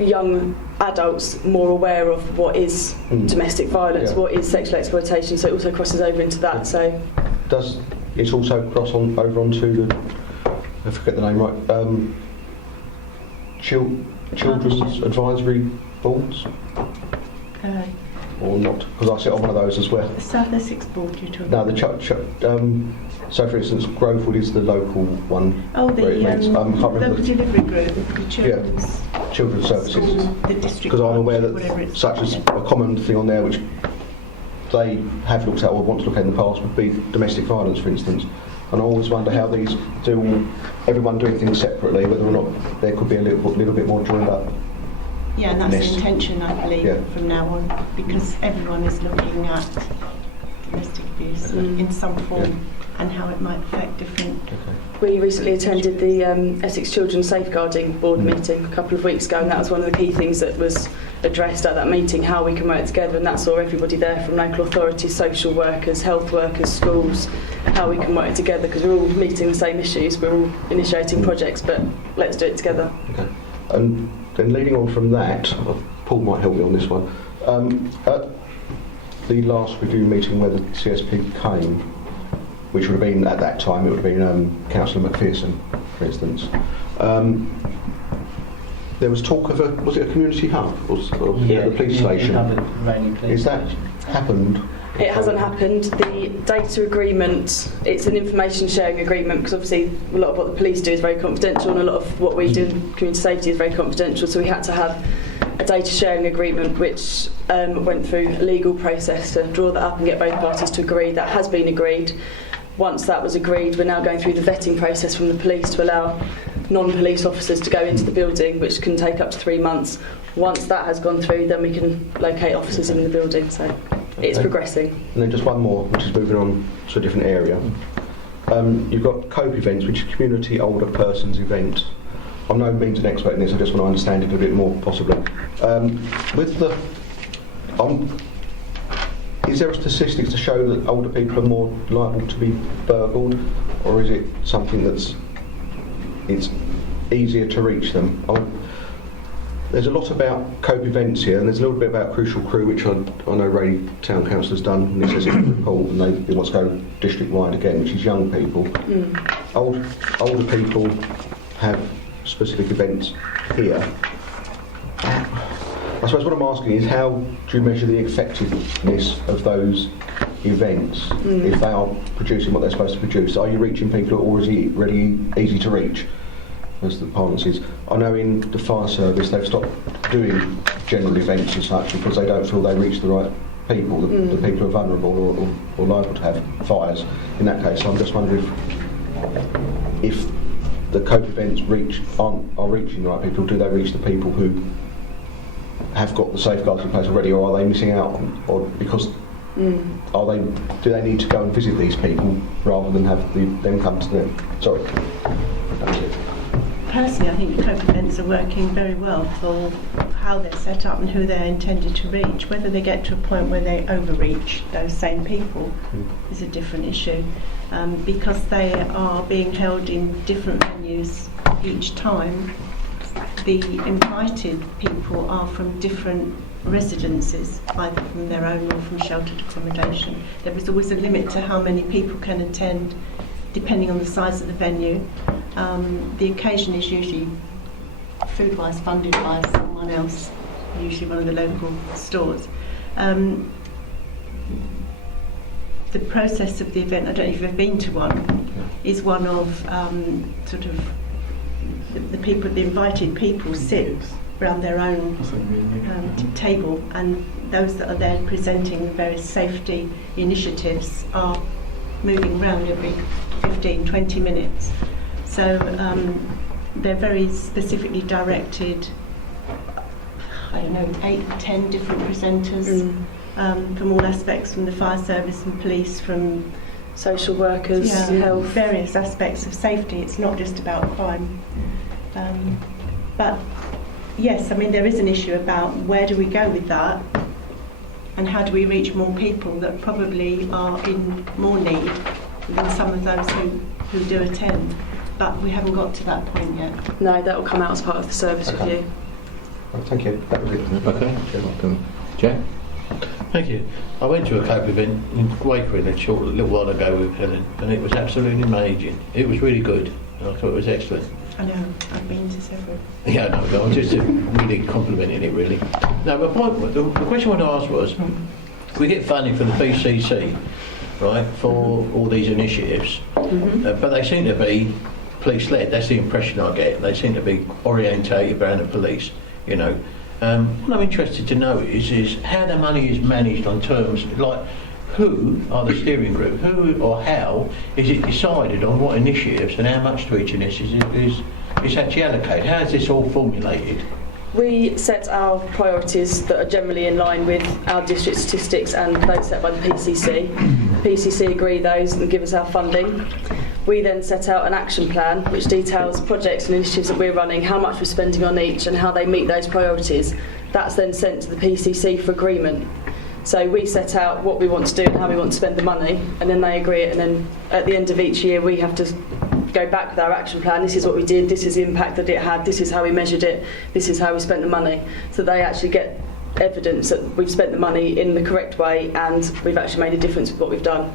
young adults more aware of what is domestic violence, what is sexual exploitation. So it also crosses over into that. So does it also cross over onto the, I forget the name right, children's advisory boards? Or not? Because I sit on one of those as well. The South Essex board you're talking No, about? so for instance, Grovewood is the local one. Oh, the where it meets, local delivery group, the children's services. school, the district. Because I'm aware whatever that it's such as a common thing on there which they have looked at or want to look at in the past would be domestic violence, for instance. And I always wonder how these everyone doing things separately, whether or not there could be a little bit more joined up. Yeah, and that's the intention, I believe, from now on, because everyone is looking at domestic abuse in some form and how it might affect different... we recently attended the Essex Children's Safeguarding Board meeting a couple of weeks ago, and that was one of the key things that was addressed at that meeting, how we can work together, and that saw everybody there from local authorities, social workers, health workers, schools, how we can work together, because we're all meeting the same issues, we're all initiating projects, but let's do it together. Okay. And then leading on from that, Paul might help me on this one. At the last review meeting where the CSP came, which would have been at that time, it would have been Councillor McPherson, for instance. There was talk of was it a community hub or the police station? Is that happened? It hasn't happened. The data agreement, it's an information sharing agreement, because obviously a lot of what the police do is very confidential, and a lot of what we do in community safety is very confidential, so we had to have a data sharing agreement which went through a legal process to draw that up and get both parties to agree. That has been agreed. Once that was agreed, we're now going through the vetting process from the police to allow non-police officers to go into the building, which can take up to 3 months. Once that has gone through, then we can locate officers in the building. So it's progressing. And then just one more, which is moving on to a different area. You've got COPE events, which is Community Older Persons Event. I'm no means an expert in this, I just want to understand it a bit more, possibly. Is there a statistics to show that older people are more liable to be burgled, or is it something it's easier to reach them? There's a lot about COPE events here, and there's a little bit about Crucial Crew, which I know Ray Town Council's done, and it says in the report, and they want to go district-wide again, which is young people. Older people have specific events here. I suppose what I'm asking is, how do you measure the effectiveness of those events if they are producing what they're supposed to produce? Are you reaching people, or is it really easy to reach, as the parlance is? I know in the fire service they've stopped doing general events as such because they don't feel they reach the right people, the people who are vulnerable or liable to have fires in that case. So I'm just wondering if the COPE events are reaching the right people. Do they reach the people who have got the safeguards in place already, or are they missing out? Or because do they need to go and visit these people rather than have them come to them? Sorry. Personally, I think the COPE events are working very well for how they're set up and who they're intended to reach. Whether they get to a point where they overreach those same people is a different issue, because they are being held in different venues each time. The invited people are from different residences, either from their own or from sheltered accommodation. There is always a limit to how many people can attend, depending on the size of the venue. The occasion is usually food-wise funded by someone else, usually one of the local stores. The process of the event, I don't know if you've ever been to one, is one of sort of the people, the invited people sit around their own table, and those that are there presenting the various safety initiatives are moving around every 15-20 minutes. So they're very specifically directed, I don't know, 8-10 different presenters from all aspects, from the fire service and police, from social workers, health, various aspects of safety. It's not just about crime. But yes, I mean, there is an issue about where do we go with that, and how do we reach more people that probably are in more need than some of those who do attend. But we haven't got to that point yet. No, that will come out as part of the service review. Well, thank you. That was it. Okay. You're welcome. Jack? Thank you. I went to a COPE event in Wakefield a little while ago with Helen, and it was absolutely amazing. It was really good. I thought it was excellent. I know, I've been to several. Yeah, no, I'm just really complimenting it, really. No, the question I want to ask was, we get funding from the PCC, right, for all these initiatives, but they seem to be police-led. That's the impression I get. They seem to be orientated around the police, you know. What I'm interested to know is how the money is managed on terms, like who are the steering group, who or how is it decided on what initiatives and how much to each initiative is actually allocated? How is this all formulated? We set our priorities that are generally in line with our district statistics and those set by the PCC. PCC agree those and give us our funding. We then set out an action plan which details projects and initiatives that we're running, how much we're spending on each and how they meet those priorities. That's then sent to the PCC for agreement. So we set out what we want to do and how we want to spend the money, and then they agree it, and then at the end of each year we have to go back with our action plan. This is what we did, this is the impact that it had, this is how we measured it, this is how we spent the money. So they actually get evidence that we've spent the money in the correct way and we've actually made a difference with what we've done.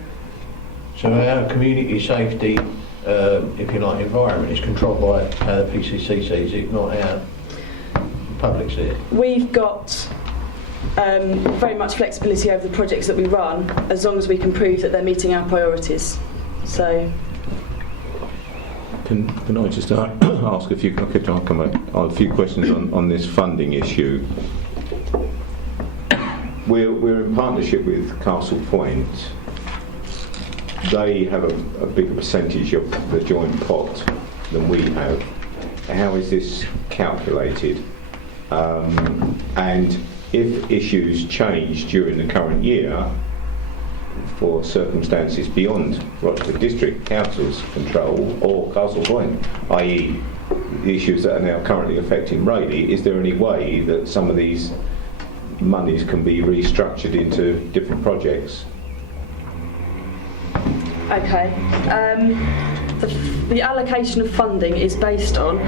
So our community safety, if you like, environment is controlled by how the PCC sees it, not how the public sees it. We've got very much flexibility over the projects that we run, as long as we can prove that they're meeting our priorities. So, can I just ask a few questions on this funding issue? We're in partnership with Castle Point. They have a bigger percentage of the joint pot than we have. How is this calculated? And if issues change during the current year for circumstances beyond Rochester District Council's control or Castle Point, i.e. the issues that are now currently affecting Rayleigh, is there any way that some of these monies can be restructured into different projects? okay. The allocation of funding is based on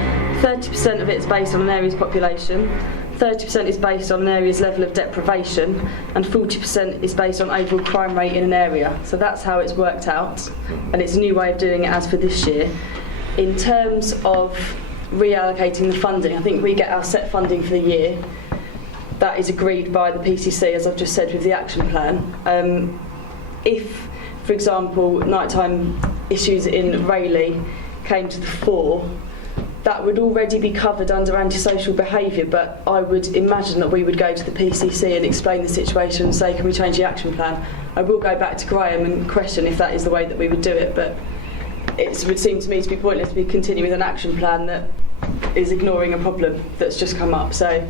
30% of it is based on an area's population, 30% is based on an area's level of deprivation, and 40% is based on overall crime rate in an area. So that's how it's worked out, and it's a new way of doing it as for this year. In terms of reallocating the funding, I think we get our set funding for the year. That is agreed by the PCC, as I've just said, with the action plan. If, for example, nighttime issues in Rayleigh came to the fore, that would already be covered under antisocial behaviour, but I would imagine that we would go to the PCC and explain the situation and say, can we change the action plan? I will go back to Graham and question if that is the way that we would do it, but it would seem to me to be pointless to continue with an action plan that is ignoring a problem that's just come up. So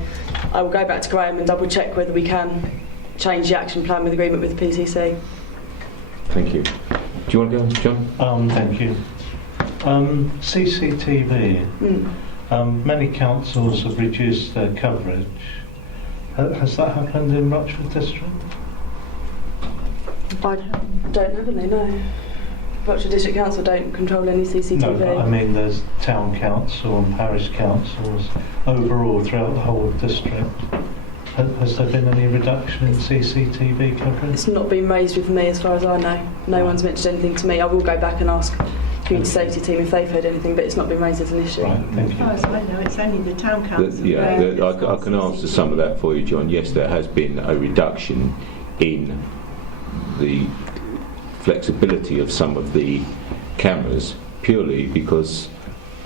I will go back to Graham and double check whether we can change the action plan with agreement with the PCC. Thank you. Do you want to go, John? Thank you. CCTV. Many councils have reduced their coverage. Has that happened in Rochford District? I don't have any, no. Rochford District Council don't control any CCTV. No, but I mean there's town council and parish councils overall throughout the whole district. Has there been any reduction in CCTV coverage? It's not been raised with me as far as I know. No one's mentioned anything to me. I will go back and ask community safety team if they've heard anything, but it's not been raised as an issue. Right, thank As far as I know, it's only the town council. Yeah, where I it's not can answer some of that for you, John. Yes, there has been a reduction in the flexibility of some of the cameras purely because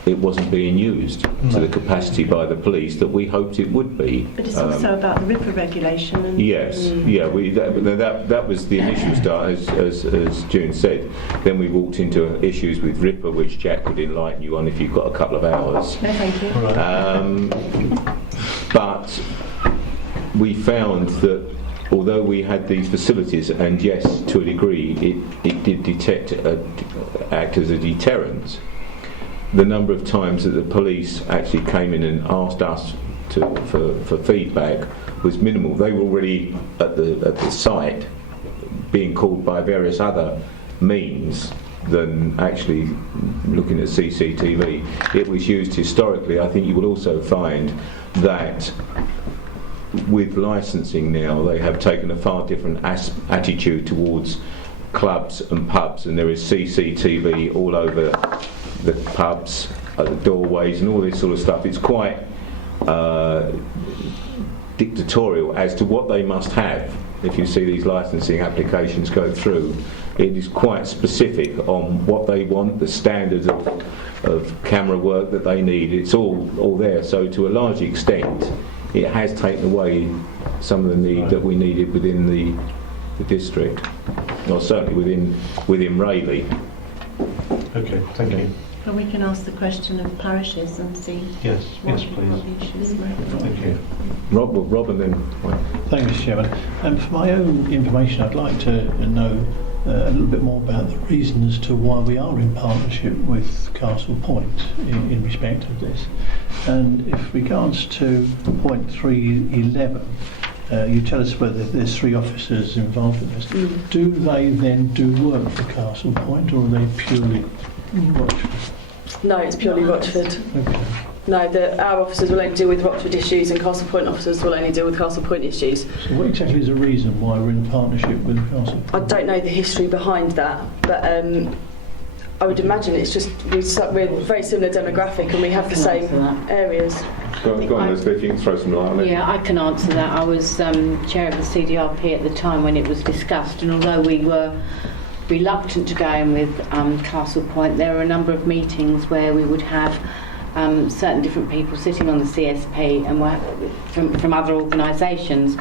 it wasn't being used to the capacity by the police that we hoped it would be. But it's also about the RIPA regulation. And Yes, yeah, that was the initial start, as June said. Then we walked into issues with RIPA, which Jack could enlighten you on if you've got a couple of hours. No, thank you. But we found that although we had these facilities, and yes, to a degree, it did act as a deterrent, the number of times that the police actually came in and asked us for feedback was minimal. They were already at the site being called by various other means than actually looking at CCTV. It was used historically. I think you will also find that with licensing now, they have taken a far different attitude towards clubs and pubs, and there is CCTV all over the pubs, at the doorways and all this sort of stuff. It's quite dictatorial as to what they must have. If you see these licensing applications go through, it is quite specific on what they want, the standards of camera work that they need. It's all there. So to a large extent, it has taken away some of the need that we needed within the district, or certainly within Rayleigh. Okay, thank you. Well, we can ask the question of parishes and see Yes, what, yes, what please. the issues were. Thank you. Rob and then... Thank you, Mr. Chairman. For my own information, I'd like to know a little bit more about the reasons as to why we are in partnership with Castle Point in respect of this. And if regards to point 311, you tell us whether there's 3 officers involved in this. Do they then do work for Castle Point, or are they purely Rochford? No, it's purely Rochford. Okay. No, our officers will only deal with Rochford issues and Castle Point officers will only deal with Castle Point issues. So what exactly is the reason why we're in partnership with Castle Point? I don't know the history behind that, but I would imagine it's just we're very similar demographic and we have the same areas. Go on, Leslie, if you can throw some light on it. Yeah, I can answer that. I was chair of the CDRP at the time when it was discussed, and although we were reluctant to go in with Castle Point, there were a number of meetings where we would have certain different people sitting on the CSP and from other organisations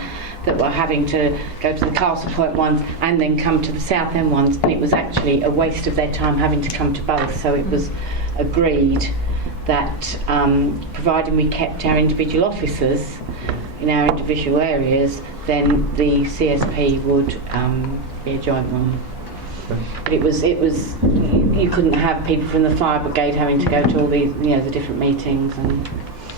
that were having to go to the Castle Point ones and then come to the Southend ones, and it was actually a waste of their time having to come to both. So it was agreed that providing we kept our individual officers in our individual areas, then the CSP would be a joint one. But it was you couldn't have people from the fire brigade having to go to all these the different meetings and.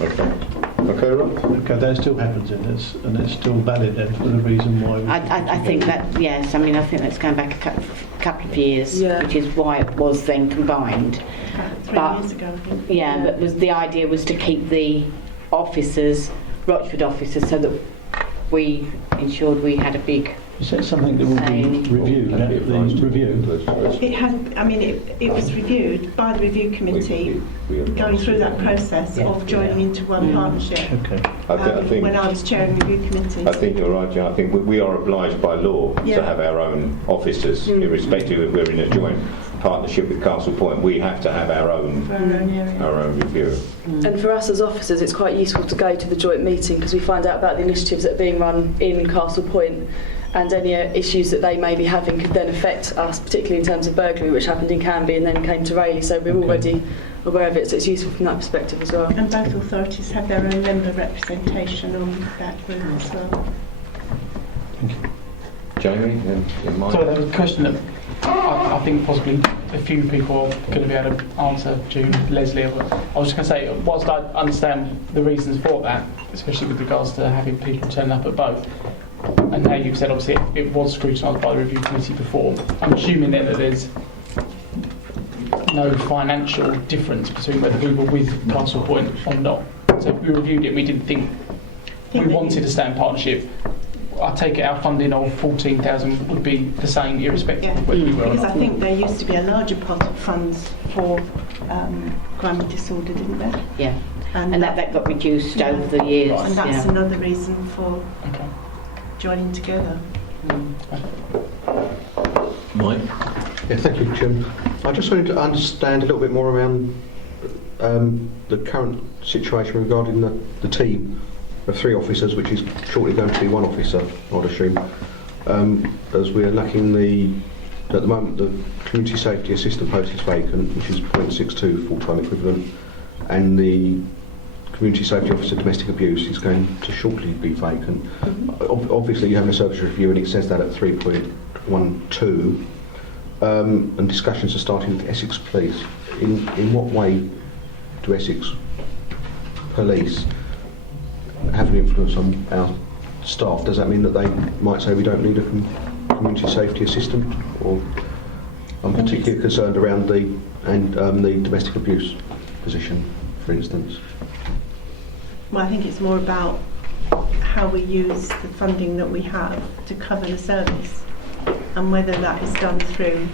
Okay, Rob. Okay, that still happens and it's still valid then for the reason why. I think that yes, I mean I think that's going back a couple of years, which is why it was then combined. About 3 years ago, I think. Yeah, but the idea was to keep the officers, Rochford officers, so that we ensured we had a big. Is that something that will be reviewed at the review? It has. I mean, it was reviewed by the review committee, going through that process of joining into one partnership. Okay. I think when I was chairing the review committee. I think you're right, Jan. I think we are obliged by law to have our own officers, irrespective if we're in a joint partnership with Castle Point. We have to have our own review. And for us as officers, it's quite useful to go to the joint meeting because we find out about the initiatives that are being run in Castle Point, and any issues that they may be having could then affect us, particularly in terms of burglary, which happened in Canby and then came to Rayleigh. So we're already aware of it, so it's useful from that perspective as well. And both authorities have their own member representation on that group as well. Thank you. Jamie, in mind? So there was a question that I think possibly a few people are going to be able to answer, June, Leslie. I was just going to say, whilst I understand the reasons for that, especially with regards to having people turn up at both, and now you've said obviously it was scrutinised by the review committee before, I'm assuming then that there's no financial difference between whether we were with Castle Point or not. So if we reviewed it, we didn't think we wanted to stay in partnership. I take it our funding of 14,000 would be the same irrespective of whether we were or Because I not. think there used to be a larger pot of funds for grammar disorder, didn't there? Yeah. And that got reduced over the years. And that's another reason for Okay. joining together. Mike? Yeah, thank you, Jim. I just wanted to understand a little bit more around the current situation regarding the team of 3 officers, which is shortly going to be 1 officer, I'd assume, as we're lacking at the moment, the community safety assistant post is vacant, which is 0.62 full-time equivalent, and the community safety officer domestic abuse is going to shortly be vacant. Obviously you have a service review and it says that at 3.12, and discussions are starting with Essex Police. In what way do Essex Police have an influence on our staff? Does that mean that they might say we don't need a community safety assistant? Or I'm particularly concerned around the domestic abuse position, for instance. Well, I think it's more about how we use the funding that we have to cover the service, and whether that is done through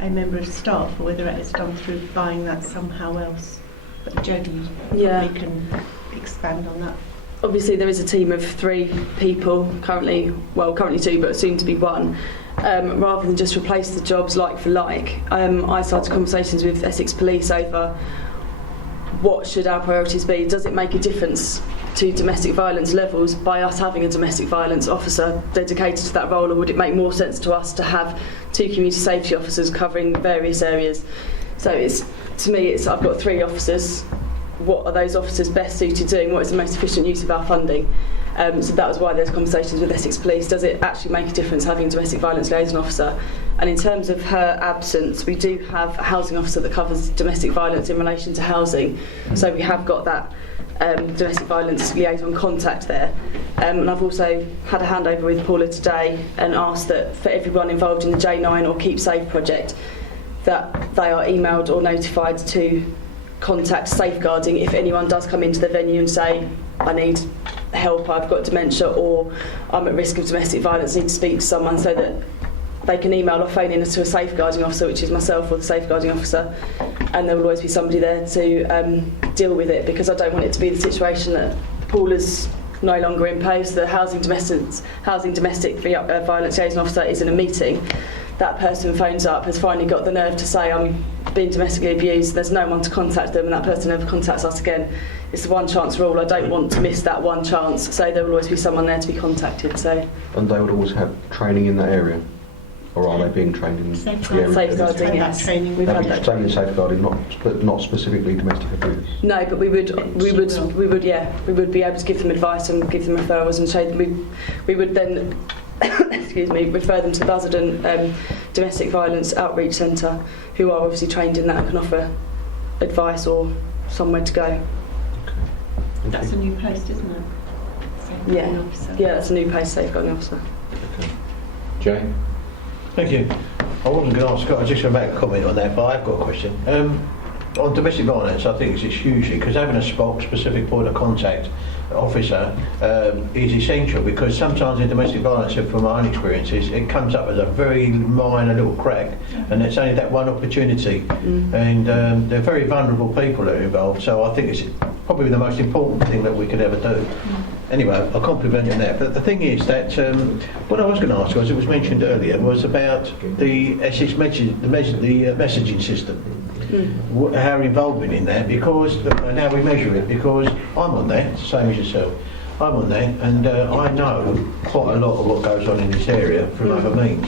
a member of staff or whether it is done through buying that somehow else. But Jodie probably can expand on that. Obviously there is a team of 3 people, currently 2 but soon to be 1. Rather than just replace the jobs like for like, I started conversations with Essex Police over what should our priorities be. Does it make a difference to domestic violence levels by us having a domestic violence officer dedicated to that role, or would it make more sense to us to have 2 community safety officers covering various areas? So I've got 3 officers. What are those officers best suited doing? What is the most efficient use of our funding? So that was why there's conversations with Essex Police. Does it actually make a difference having a domestic violence liaison officer? And in terms of her absence, we do have a housing officer that covers domestic violence in relation to housing. So we have got that domestic violence liaison contact there. And I've also had a handover with Paula today and asked that for everyone involved in the J9 or Keep Safe project, that they are emailed or notified to contact safeguarding if anyone does come into the venue and say, I need help, I've got dementia, or I'm at risk of domestic violence, need to speak to someone, so that they can email or phone in to a safeguarding officer, which is myself or the safeguarding officer, and there will always be somebody there to deal with it, because I don't want it to be the situation that Paula's no longer in post, the housing domestic violence liaison officer is in a meeting, that person phones up, has finally got the nerve to say, I'm being domestically abused, there's no one to contact them, and that person never contacts us again. It's a one chance rule. I don't want to miss that one chance, so there will always be someone there to be contacted. So. And they would always have training in that area? Or are they being trained in the area? Safeguarding, yes. We've had that training in safeguarding, not specifically domestic abuse? No, but we would be able to give them advice and give them referrals and show them. We would then refer them to the Basildon Domestic Violence Outreach Centre, who are obviously trained in that and can offer advice or somewhere to go. That's a new post, isn't it? Yeah, that's a new post, safeguarding officer. Okay. Jay? Thank you. I wasn't going to ask, I was just going to make a comment on that, but I've got a question. On domestic violence, I think it's hugely, because having a specific point of contact officer is essential, because sometimes in domestic violence, from my own experiences, it comes up as a very minor little crack, and it's only that one opportunity, and they're very vulnerable people that are involved, so I think it's probably the most important thing that we could ever do. Anyway, I'll compliment you on that. But the thing is that what I was going to ask, as it was mentioned earlier, was about the Essex messaging system. Our involvement in that, because and how we measure it, because I'm on there, same as yourself. I'm on there, and I know quite a lot of what goes on in this area from other means,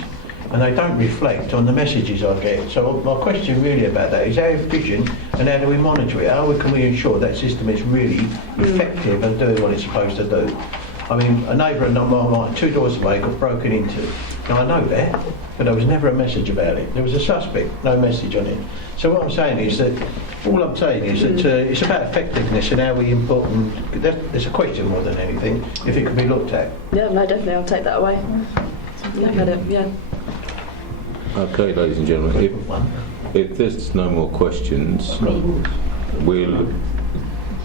and they don't reflect on the messages I get. So my question really about that is how efficient and how do we monitor it? How can we ensure that system is really effective and doing what it's supposed to do? I mean, a neighbour and I'm like 2 doors away got broken into. Now I know that, but there was never a message about it. There was a suspect, no message on it. So what I'm saying is that, it's about effectiveness and how we input, and it's a question more than anything, if it could be looked at. Yeah, no, definitely, I'll take that away. Yeah. Okay, ladies and gentlemen, if there's no more questions,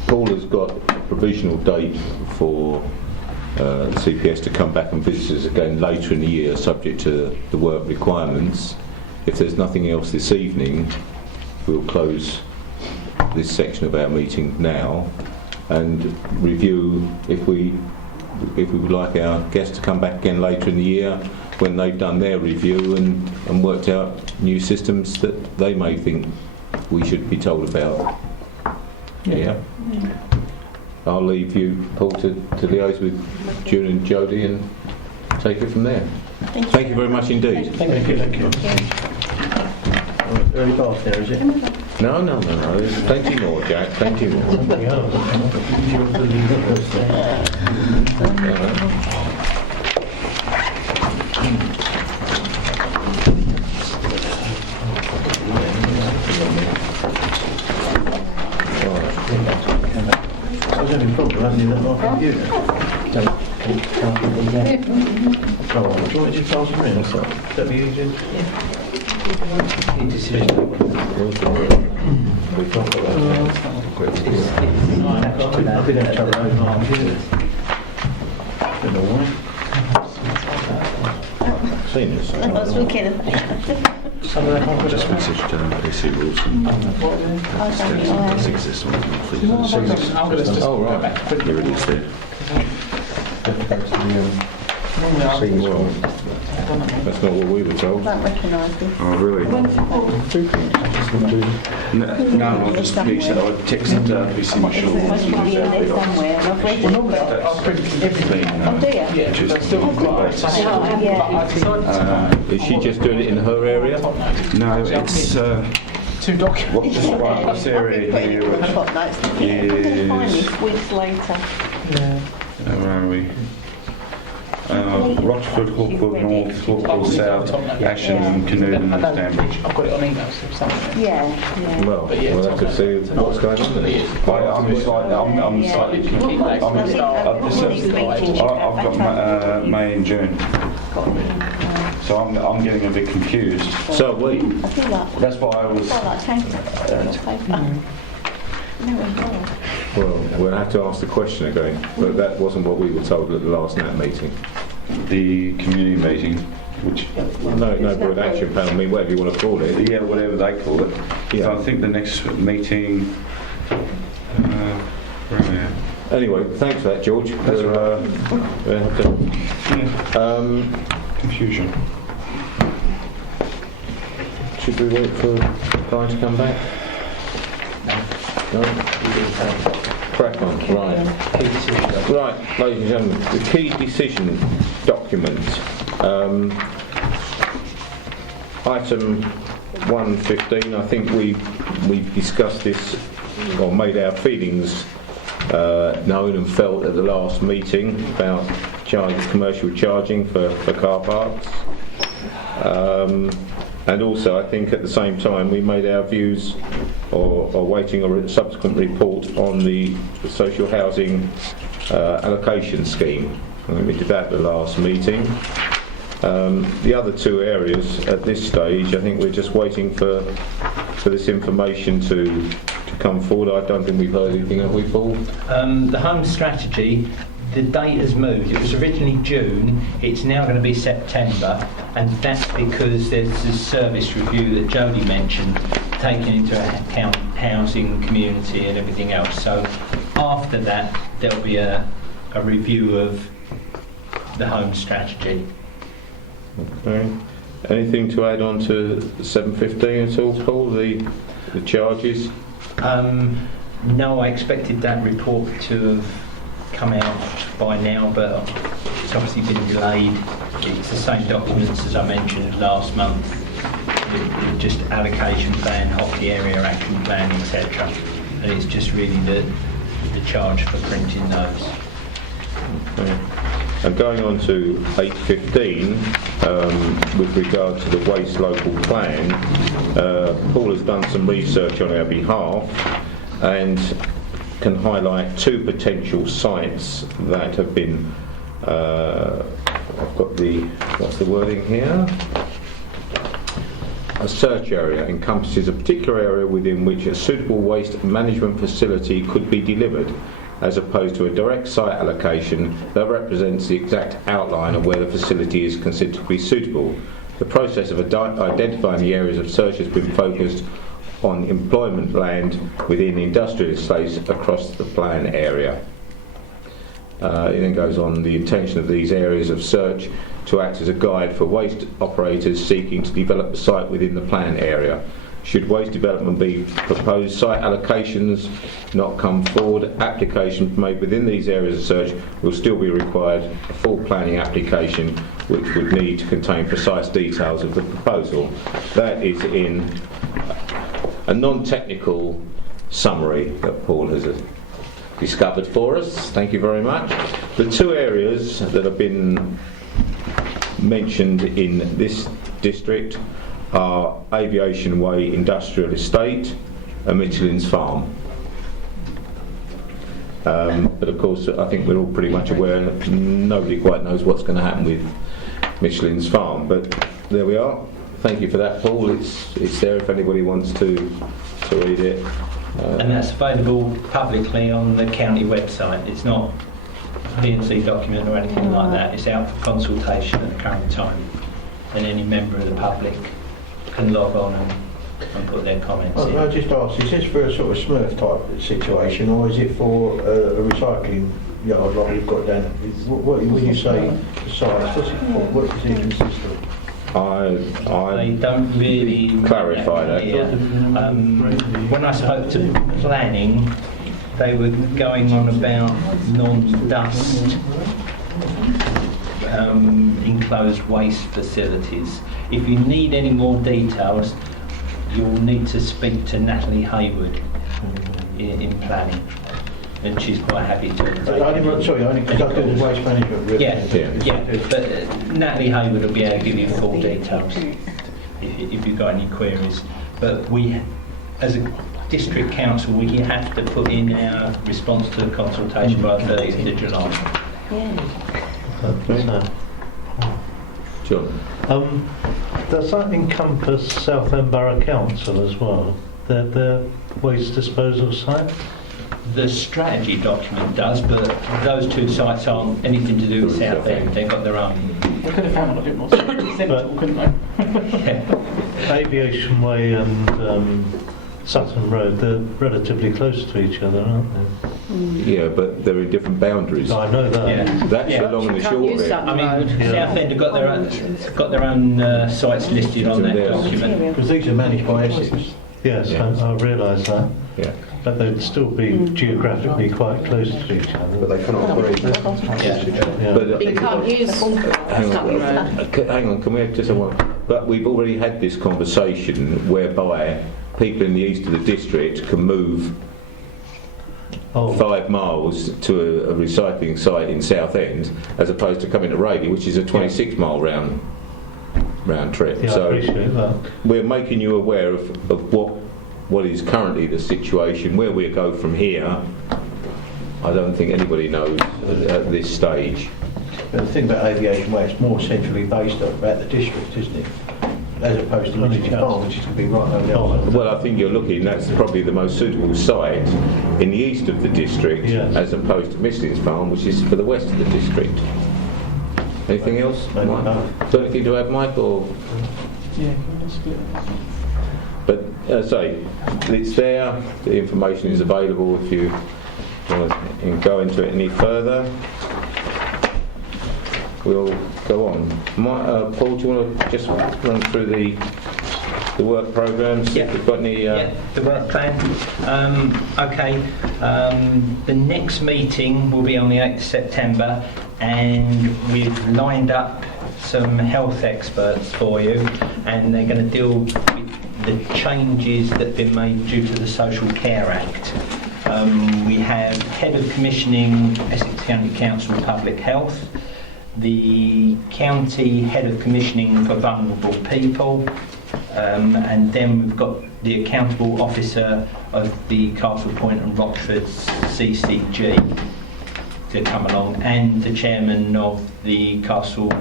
Paul has got a provisional date for the CPS to come back and visit us again later in the year, subject to the work requirements. If there's nothing else this evening, we'll close this section of our meeting now and review if we would like our guests to come back again later in the year when they've done their review and worked out new systems that they may think we should be told about. Yeah. I'll leave you, Paul, to liaise with June and Jodie and take it from there. Thank you very much indeed. Thank you. Early bath there, is it? No. There's plenty more, Jack. Plenty more. I was having a problem, I hadn't even got my computer. Oh, do you want me to pass them in or something? That'd be easier. I've been able to have my computer. Don't know why. Seen this. I was looking at that. Some of that Just messaged AC Wilson. Does exist on the Oh, right. Here it is there. That's not what we were told. I don't recognise them. Oh, really? No, I just he said I'd texted BC Mitchell. Must be in there somewhere, and I've read it. I'll print everything. Oh, do you? Yeah, Which is but still got Oh, yeah. Is she just doing it in her area? No, it's two documents. this area Put it in here. the top notes. I'm going to find Is this weeks later. where are we? Rochford, Hawkwood North, Hawkwood South, Ashton, Canoonan and Stanbridge. I've got it on email, so something. Yeah. Well, we'll have to see what's going on with it. I'm slightly confused. I've got May and June. So I'm getting a bit confused. So we. I feel like That's why I was. paper. Well, we'll have to ask the question again, but that wasn't what we were told at the last NAT meeting. The community meeting, which No board action panel, I mean, whatever you want to call it. yeah, whatever they call it. Yeah. So I think the next meeting. Where am I at? Anyway, thanks for that, George. That's We'll have to, Confusion. should we wait for Brian to come back? No? Crack on, right. Right, ladies and gentlemen, the key decision document. Item 115, I think we've discussed this, or made our feelings known and felt at the last meeting about commercial charging for car parks. And also, I think at the same time, we made our views or waiting a subsequent report on the social housing allocation scheme. And we did that at the last meeting. The other two areas at this stage, I think we're just waiting for this information to come forward. I don't think we've heard anything, have we, Paul? The home strategy, the date has moved. It was originally June, it's now going to be September, and that's because there's this service review that Jodie mentioned, taking into account housing, community and everything else. So after that, there'll be a review of the home strategy. Okay. Anything to add on to 715 at all, Paul, the charges? No, I expected that report to have come out by now, but it's obviously been delayed. It's the same documents as I mentioned last month, with just allocation plan, hockey area action plan, etc. And it's just really the charge for printing those. Okay. And going on to 815, with regard to the waste local plan, Paul has done some research on our behalf and can highlight two potential sites that have been, I've got what's the wording here? A search area encompasses a particular area within which a suitable waste management facility could be delivered as opposed to a direct site allocation that represents the exact outline of where the facility is considered to be suitable. The process of identifying the areas of search has been focused on employment land within industrial estates across the plan area. It then goes on, the intention of these areas of search to act as a guide for waste operators seeking to develop the site within the plan area. Should waste development be proposed, site allocations not come forward, applications made within these areas of search will still be required, a full planning application which would need to contain precise details of the proposal. That is in a non-technical summary that Paul has discovered for us. Thank you very much. The two areas that have been mentioned in this district are Aviation Way Industrial Estate and Michelin's Farm. But of course, I think we're all pretty much aware that nobody quite knows what's going to happen with Michelin's Farm. But there we are. Thank you for that, Paul. It's there if anybody wants to read it. And that's available publicly on the county website. It's not a P&C document or anything like that. It's out for consultation at the current time. And any member of the public can log on and put their comments in. I just asked, is this for a sort of Smurf type situation, or is it for a recycling yard like we've got down? When you say the size, what does it consist of? I don't really clarify that. When I spoke to planning, they were going on about non-dust enclosed waste facilities. If you need any more details, you'll need to speak to Natalie Hayward in planning, and she's quite happy to. Only because I do the waste management. Yeah. But Natalie Hayward will be able to give you full details if you've got any queries. But we, as a district council, we have to put in our response to the consultation by 30th of July. John. Does that encompass Southend Borough Council as well? Their waste disposal site? The strategy document does, but those two sites aren't anything to do with Southend. They've got their own. They could have found a bit more sensible, couldn't they? Aviation Way and Sutton Road, they're relatively close to each other, aren't they? Yeah, but they're in different boundaries. I know that. Yeah. That's the long and the short of it. I mean, Southend have got their own sites listed on that document. Because these are managed by Essex. Yes, I realise that. Yeah. But they'd still be geographically quite close to each other. But they cannot operate. Yeah. But You can't use Sutton Road. hang on, can we have just a one? But we've already had this conversation whereby people in the east of the district can move 5 miles to a recycling site in Southend, as opposed to coming to Raleigh, which is a 26-mile round trip. Yeah, So I appreciate that. we're making you aware of what is currently the situation. Where we go from here, I don't think anybody knows at this stage. But the thing about Aviation Way, it's more centrally based about the district, isn't it? As opposed to Michelin's Farm, which is going to be right over the other side. Well, I think you're looking, that's probably the most suitable site in the east of the district, Yes. as opposed to Michelin's Farm, which is for the west of the district. Anything else, Mike? Got anything to add, Mike? Or? Yeah, that's good. But as I say, it's there, the information is available if you want to go into it any further. We'll go on. Paul, do you want to just run through the work programmes? Yeah. If we've got any... The work plan. Okay. The next meeting will be on the 8th of September, and we've lined up some health experts for you, and they're going to deal with the changes that have been made due to the Social Care Act. We have Head of Commissioning, Essex County Council Public Health, the County Head of Commissioning for Vulnerable People, and then we've got the Accountable Officer of the Castle Point and Rochford CCG to come along, and the Chairman of the Castle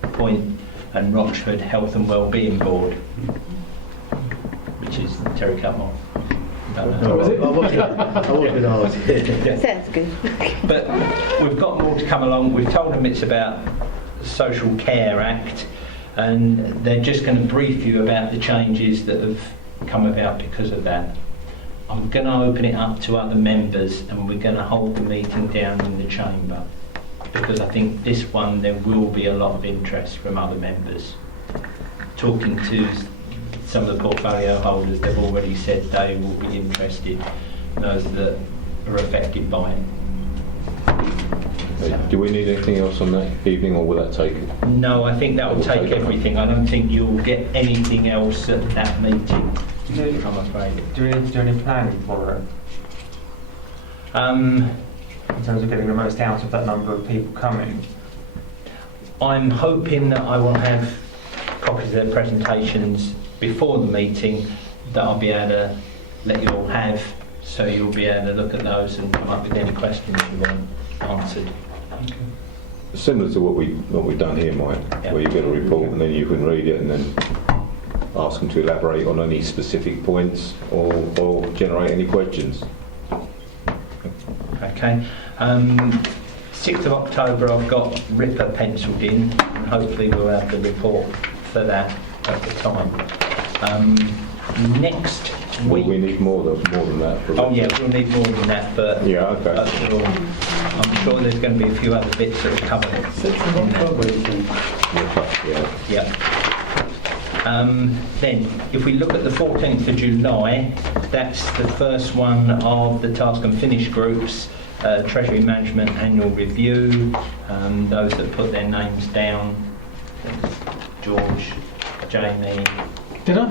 Point and Rochford Health and Wellbeing Board, which is Terry Cutmore. don't know. I was going to ask. Sounds good. But we've got more to come along. We've told them it's about the Social Care Act, and they're just going to brief you about the changes that have come about because of that. I'm going to open it up to other members, and we're going to hold the meeting down in the chamber, because I think this one there will be a lot of interest from other members. Talking to some of the portfolio holders, they've already said they will be interested, those that are affected by it. Do we need anything else on that evening, or will that take it? No, I think that will take everything. I don't think you'll get anything else at that meeting, I'm afraid. Do we need to do any planning for it? In terms of getting the most out of that number of people coming? I'm hoping that I will have copies of their presentations before the meeting that I'll be able to let you all have, so you'll be able to look at those and come up with any questions you want answered. Similar to what we've done here, Mike, where you get a report and then you can read it and then ask them to elaborate on any specific points or generate any questions. Okay. 6th of October I've got RIPA penciled in, and hopefully we'll have the report for that at the time. Next week... We need more than that. Oh yeah, we'll need more than that, but yeah, okay. I'm sure there's going to be a few other bits that will cover it. 6th of October, Yeah. Then, if we look at the 14th of July, that's the first one of the Task and Finish Group's Treasury Management Annual Review. Those that put their names down, George, Jamie. Did I?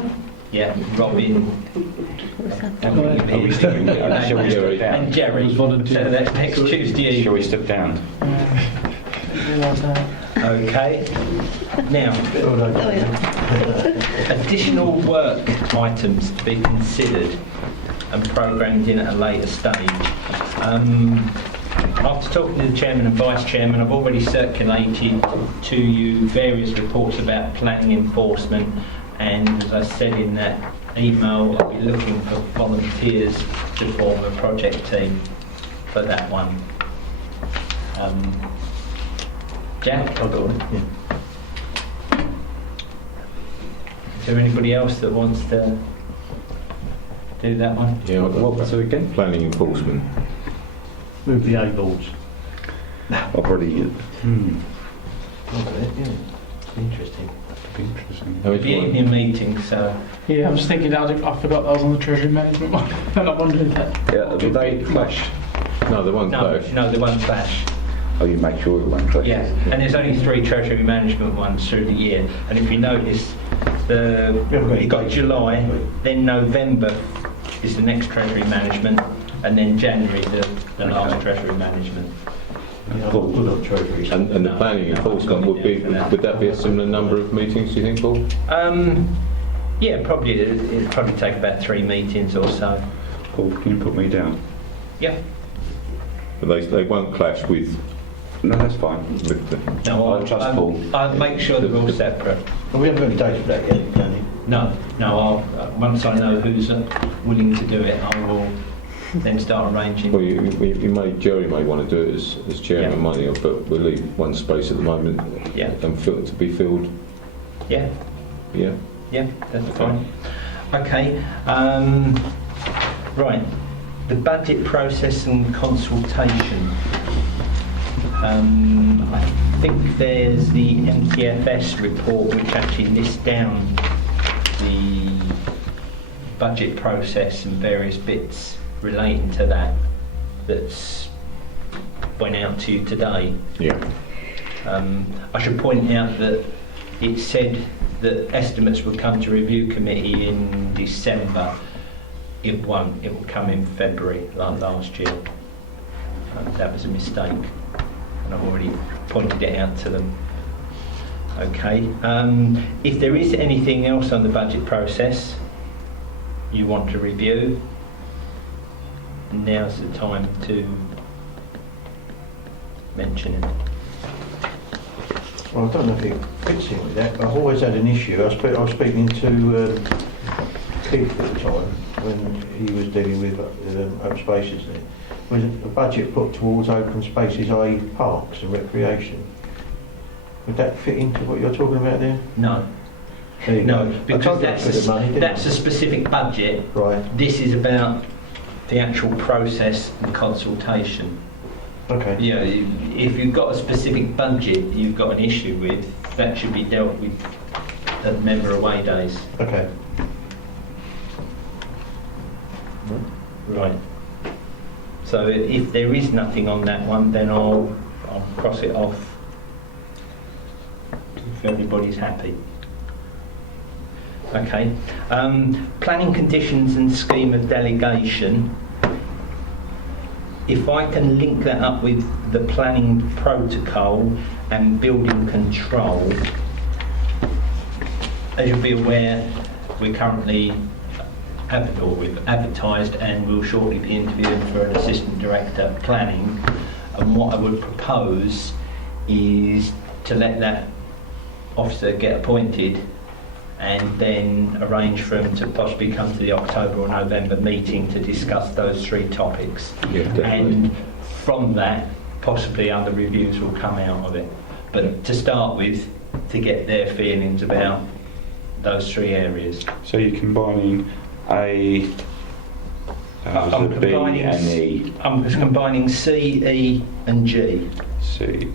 Yeah, Robin. And Jerry. So that's next Tuesday. Shall we step down? Okay. Now, additional work items to be considered and programmed in at a later stage. After talking to the Chairman and Vice Chairman, I've already circulated to you various reports about planning enforcement, and as I said in that email, I'll be looking for volunteers to form a project team for that one. Jack? I've got one. Yeah. Is there anybody else that wants to do that one? Yeah, what was it again? Planning enforcement. Move the A boards. I've already... Interesting. How The evening meeting, so... Yeah, I'm just thinking, I forgot that I was on the Treasury Management one, and I'm wondering if that... Yeah, do they clash? No, they won't clash. No, they won't clash. Oh, you make sure it won't clash? Yeah, and there's only 3 Treasury Management ones through the year, and if you notice, you've got July, then November is the next Treasury Management, and then January the last Treasury Management. And the planning enforcement would that be a similar number of meetings, do you think, Paul? Yeah, probably. It'd probably take about 3 meetings or so. Paul, can you put me down? Yeah. But they won't clash with... No, that's fine. No, I'll trust Paul. I'll make sure they're all separate. Well, we haven't got any dates for that yet, can we? No, I'll, once I know who's willing to do it, I will then start arranging. Well, Jerry may want to do it as chairman, might he? But we'll leave one space at the moment and to be filled. Yeah. Yeah? Yeah, that's fine. Okay. Right. The budget process and consultation. I think there's the MTFS report which actually lists down the budget process and various bits relating to that's went out to you today. Yeah. I should point out that it said that estimates would come to review committee in December. It won't. It will come in February, like last year. That was a mistake, and I've already pointed it out to them. Okay. If there is anything else on the budget process you want to review, now's the time to mention it. Well, I don't know if it fits in with that. I've always had an issue. I was speaking to Keith at the time, when he was dealing with open spaces there, was a budget put towards open spaces, i.e. parks and recreation. Would that fit into what you're talking about there? No. There you No, go. I because told you I'd put the money, didn't that's I? a specific budget. Right. This is about the actual process and consultation. Okay. You know, if you've got a specific budget you've got an issue with, that should be dealt with at member away days. Okay. Right. So if there is nothing on that one, then I'll cross it off if everybody's happy. Okay. Planning conditions and scheme of delegation. If I can link that up with the planning protocol and building control, as you'll be aware, we're currently we've advertised and will shortly be interviewing for an assistant director planning. And what I would propose is to let that officer get appointed and then arrange for him to possibly come to the October or November meeting to discuss those three topics. Yeah, definitely. And from that, possibly other reviews will come out of it. But to start with, to get their feelings about those three areas. So you're combining A, I'm B combining and E. I'm combining C, E and G. C.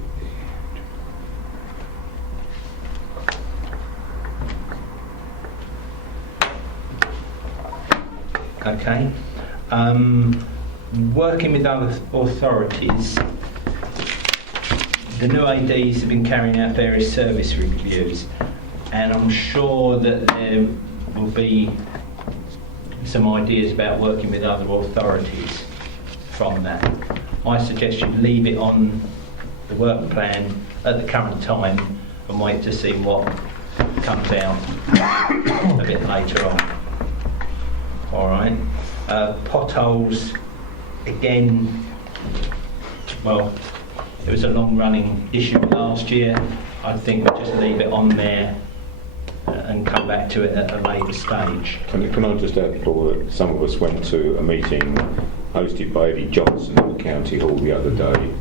Okay. Working with other authorities, the new ADs have been carrying out various service reviews, and I'm sure that there will be some ideas about working with other authorities from that. I suggest you leave it on the work plan at the current time and wait to see what comes out a bit later on. All right. Potholes, again, well, it was a long-running issue last year. I think we'll just leave it on there and come back to it at a later stage. Can I just add, Paul, that some of us went to a meeting hosted by Eddie Johnson at the County Hall the other day.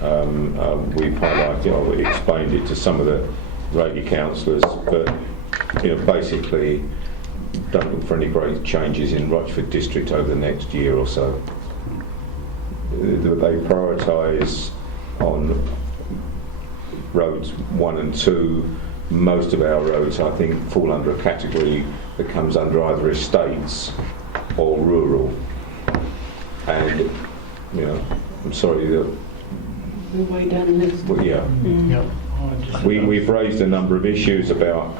We've highlighted, we explained it to some of the Raleigh councillors, but basically don't look for any great changes in Rochford district over the next year or so. They prioritise on roads 1 and 2. Most of our roads, I think, fall under a category that comes under either estates or rural. And, I'm sorry that... We're way down the list. Well, yeah. We've raised a number of issues about,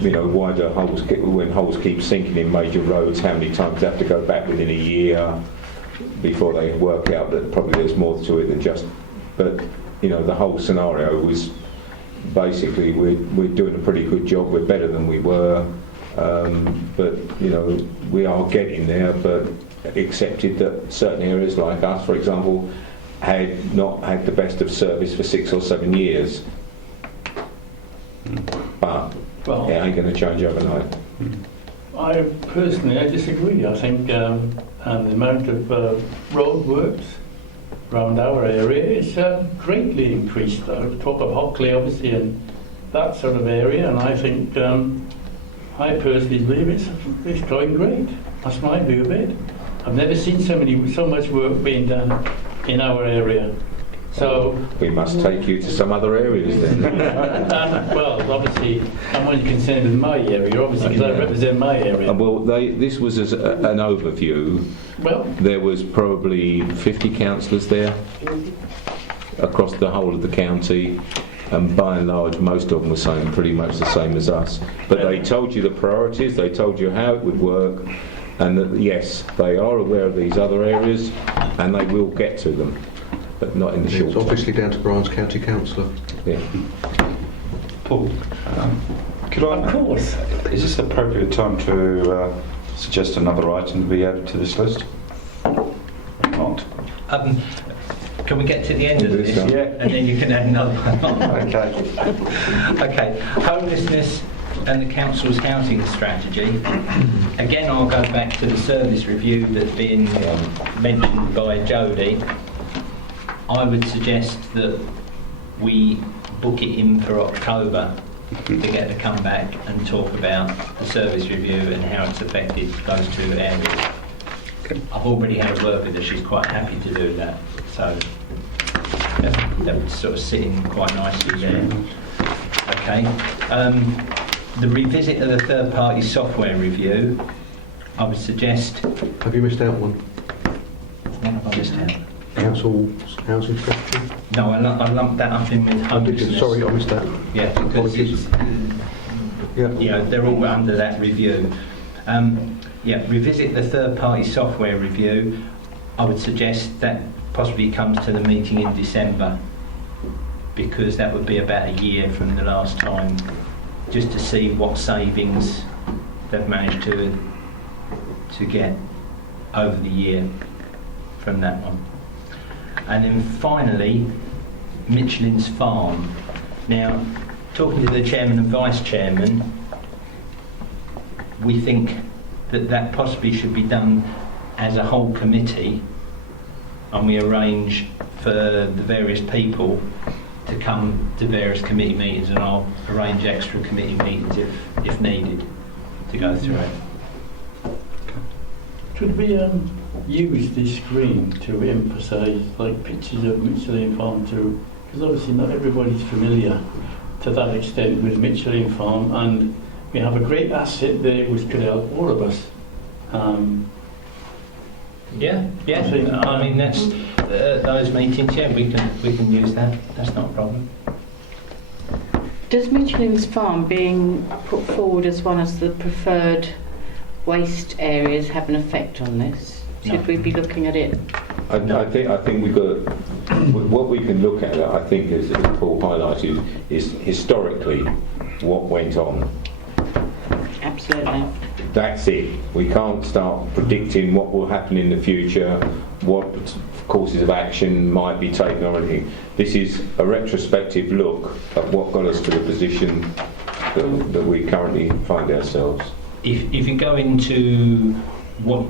why do holes when holes keep sinking in major roads, how many times they have to go back within a year before they work out that probably there's more to it than just... But, the whole scenario was basically we're doing a pretty good job, we're better than we were, but, we are getting there, but accepted that certain areas like us, for example, had not had the best of service for 6 or 7 years. But it ain't going to change overnight. I disagree. I think the amount of road works around our area is greatly increased. I talk of Hockley, obviously, and that sort of area, and I think I personally believe it's going great. That's my view of it. I've never seen so much work being done in our area. So we must take you to some other areas then. Well, obviously, I'm only concerned with my area, obviously, because I represent my area. Well, this was as an overview. Well, there was probably 50 councillors there across the whole of the county, and by and large, most of them were saying pretty much the same as us. But they told you the priorities, they told you how it would work, and that yes, they are aware of these other areas, and they will get to them. But not in the short It's term. obviously down to Brian's county councillor. Yeah. Paul, could I? Of course. Is this the appropriate time to suggest another item to be added to this list? Or not? Can we get to the end of this? Yeah. And then you can add another one. Okay. Okay. Homelessness and the council's housing strategy, again I'll go back to the service review that's been mentioned by Jodie. I would suggest that we book it in for October to get to come back and talk about the service review and how it's affected those two areas. I've already had a word with her, she's quite happy to do that, so that would sort of sit in quite nicely there. Okay. The revisit of the third-party software review, I would suggest... Have you missed out one? What have I missed out? Council housing strategy? No, I lumped that up in with homelessness. Sorry, I missed that. Yeah, because Apologies. they're all under that review. Revisit the third-party software review. I would suggest that possibly comes to the meeting in December, because that would be about a year from the last time, just to see what savings they've managed to get over the year from that one. And then finally, Michelin's Farm. Now, talking to the chairman and vice chairman, we think that possibly should be done as a whole committee, and we arrange for the various people to come to various committee meetings, and I'll arrange extra committee meetings if needed to go through it. Could we use this screen to emphasise like pictures of Michelin Farm too? Because obviously not everybody's familiar to that extent with Michelin Farm, and we have a great asset there which could help all of us. I mean that's those meetings. Yeah, we can use that. That's not a problem. Does Michelin's Farm being put forward as one of the preferred waste areas have an effect on this? Should we be looking at it? I think we've got what we can look at. I think, as Paul highlighted, is historically what went on. Absolutely. That's it. We can't start predicting what will happen in the future, what courses of action might be taken or anything. This is a retrospective look at what got us to the position that we currently find ourselves. If you go into what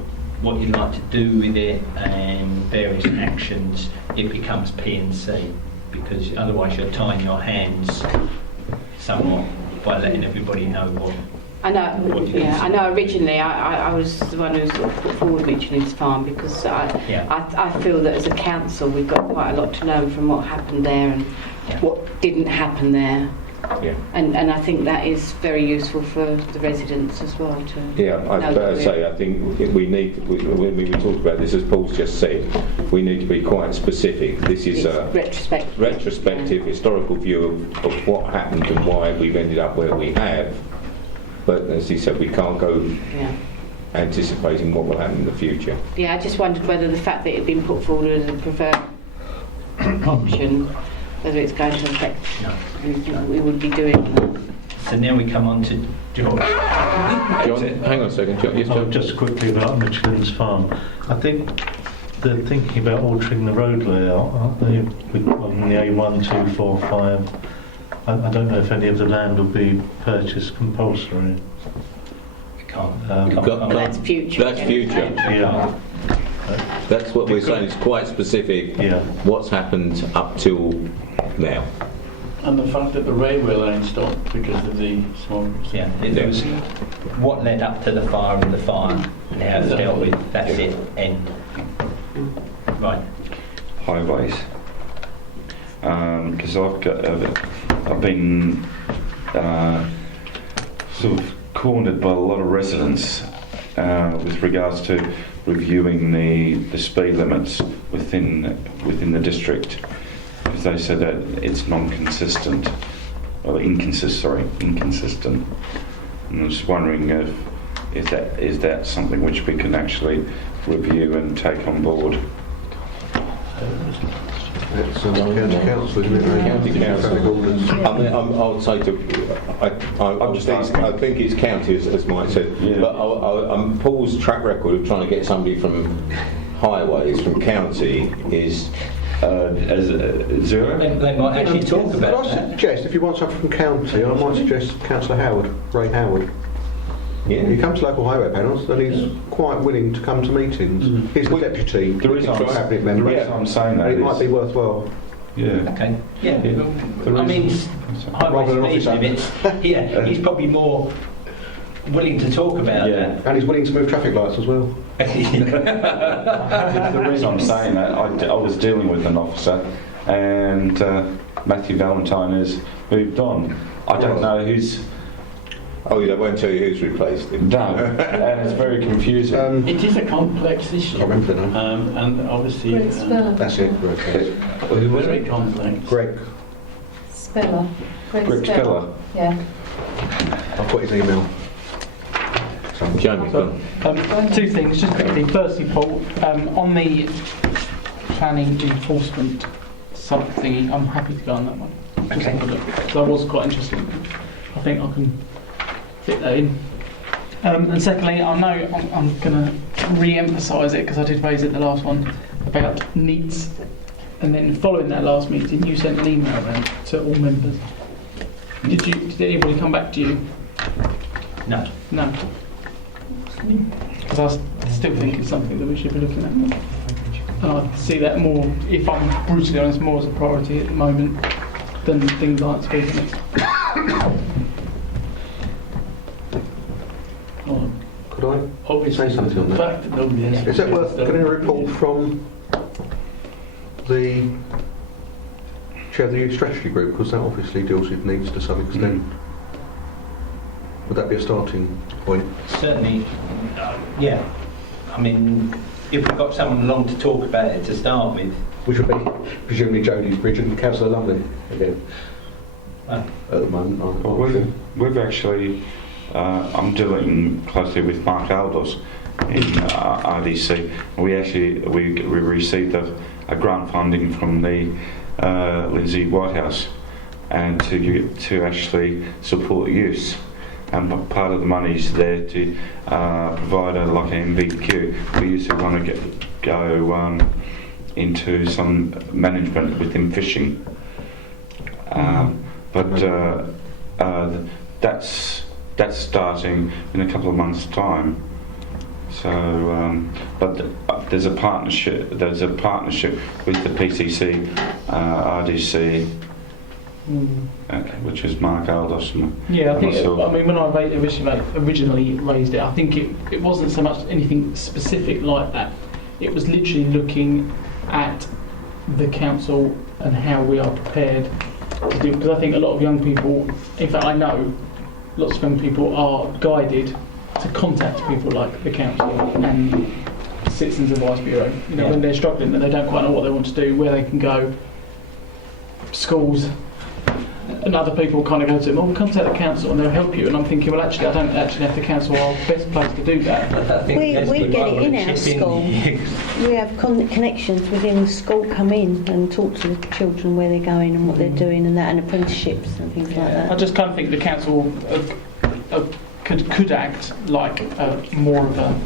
you'd like to do with it and various actions, it becomes P&C, because otherwise you're tying your hands somewhat by letting everybody know what. I know. Originally, I was the one who sort of put forward Michelin's Farm because I feel that as a council we've got quite a lot to learn from what happened there and what didn't happen there. Yeah. And I think that is very useful for the residents as well to I think we need, when we talked about this, as Paul's just said, we need to be quite specific. This is a retrospective historical view of what happened and why we've ended up where we have. But as he said, we can't go anticipating what will happen in the future. Yeah, I just wondered whether the fact that it had been put forward as a preferred option, whether it's going to affect we would be doing that. So now we come on to John. John, hang on a second. John, yes, John. Just quickly about Michelin's Farm. I think they're thinking about altering the road layout, aren't they? On the A1, 2, 4, 5. I don't know if any of the land will be purchased compulsory. We can't. That's future. That's future. Yeah. That's what we're saying. It's quite specific. Yeah. What's happened up till now. And the fact that the railway line stopped because of the smoke. Yeah, it was what led up to the fire and how it's dealt with. That's it. End. Right. Highways. Because I've been sort of cornered by a lot of residents with regards to reviewing the speed limits within the district, because they said that it's inconsistent. And I'm just wondering if that something which we can actually review and take on board. It's county council, isn't it? County council. I'll say I think it's county, as Mike said. Yeah. But Paul's track record of trying to get somebody from highways, from county, is as zero. They might actually talk Could about I that. suggest, if you want something from county, I might suggest Councillor Howard, Ray Howard. Yeah. He comes to local highway panels and he's quite willing to come to meetings. He's the deputy, The reason cabinet member. I'm saying that It is, might be worthwhile. yeah. Okay, yeah. The I mean, reason- Rather than highway speed officer. limits, yeah, he's probably more willing to talk about Yeah. And he's willing to move traffic lights as well. that. The reason I'm saying that, I was dealing with an officer, and Matthew Valentine has moved on. I don't know who's. Oh, yeah, I won't tell you who's replaced him. No, and it's very confusing. It is a complex issue. I remember the name. And obviously, Greg Speller. That's it. very complex. Greg. Speller. Greg Speller. Yeah. I've got his email. Jamie, go on. Two things, just quickly. Firstly, Paul, on the planning enforcement sub-thingy, I'm happy to go on that one. Just have a look, 'cause I was quite interested. I think I can fit that in. And secondly, I know I'm going to re-emphasise it because I did raise it the last one about NEETs. And then following that last meeting, you sent an email around to all members. Did anybody come back to you? No. No. Because I still think it's something that we should be looking at. And I see that more, if I'm brutally honest, more as a priority at the moment than things like speed limits. Could I Obviously, say something on the that? fact that nobody has Is that worth getting a report from the chair of the youth strategy group? Because that obviously deals with needs to some extent. Would that be a starting point? Certainly, yeah. I mean, if we've got someone along to talk about it to start with. Which would be presumably Jodie's Bridge and Councillor Lumley again. Ah. At the moment, We've actually, I'm dealing closely with Mark Aldos in RDC. We received a grant funding from the Lindsay Whitehouse, and to actually support use. And part of the money is there to provide like an MVQ. We used to want to go into some management within fishing, but that's starting in a couple of months' time. So, but there's a partnership. There's a partnership with the PCC, RDC. Which is Mark Aldos. Yeah, I think. I mean, when I originally raised it, I think it wasn't so much anything specific like that. It was literally looking at the council and how we are prepared to do. Because I think a lot of young people, in fact, I know lots of young people are guided to contact people like the council and Citizens Advice Bureau. You know, when they're struggling and they don't quite know what they want to do, where they can go. Schools. And other people kind of go to them, oh, contact the council and they'll help you. And I'm thinking, well, actually, I don't actually have the council are the best place to do that. We get it in our school. We have connections within the school come in and talk to the children where they're going and what they're doing and that, and apprenticeships and things like that. I just kind of think the council could act like more of a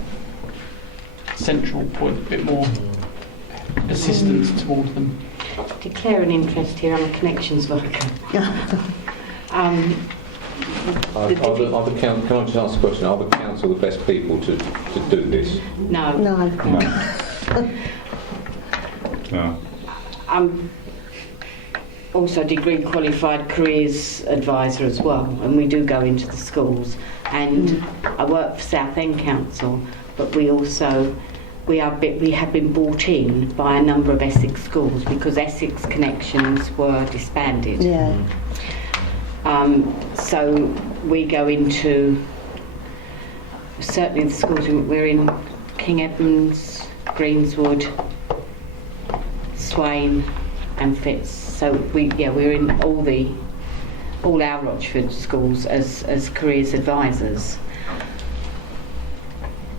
central point, a bit more assistance towards them. Declare an interest here. I'm a connections worker. Can I just ask a question? Are the council the best people to do this? No. No. I'm also a degree qualified careers advisor as well, and we do go into the schools. And I work for Southend Council, but we have been brought in by a number of Essex schools because Essex Connections were disbanded. Yeah. So we go into certainly the schools we're in: King Edmunds, Greenswood, Swain, and Fitz. So we're in all our Rochford schools as careers advisors.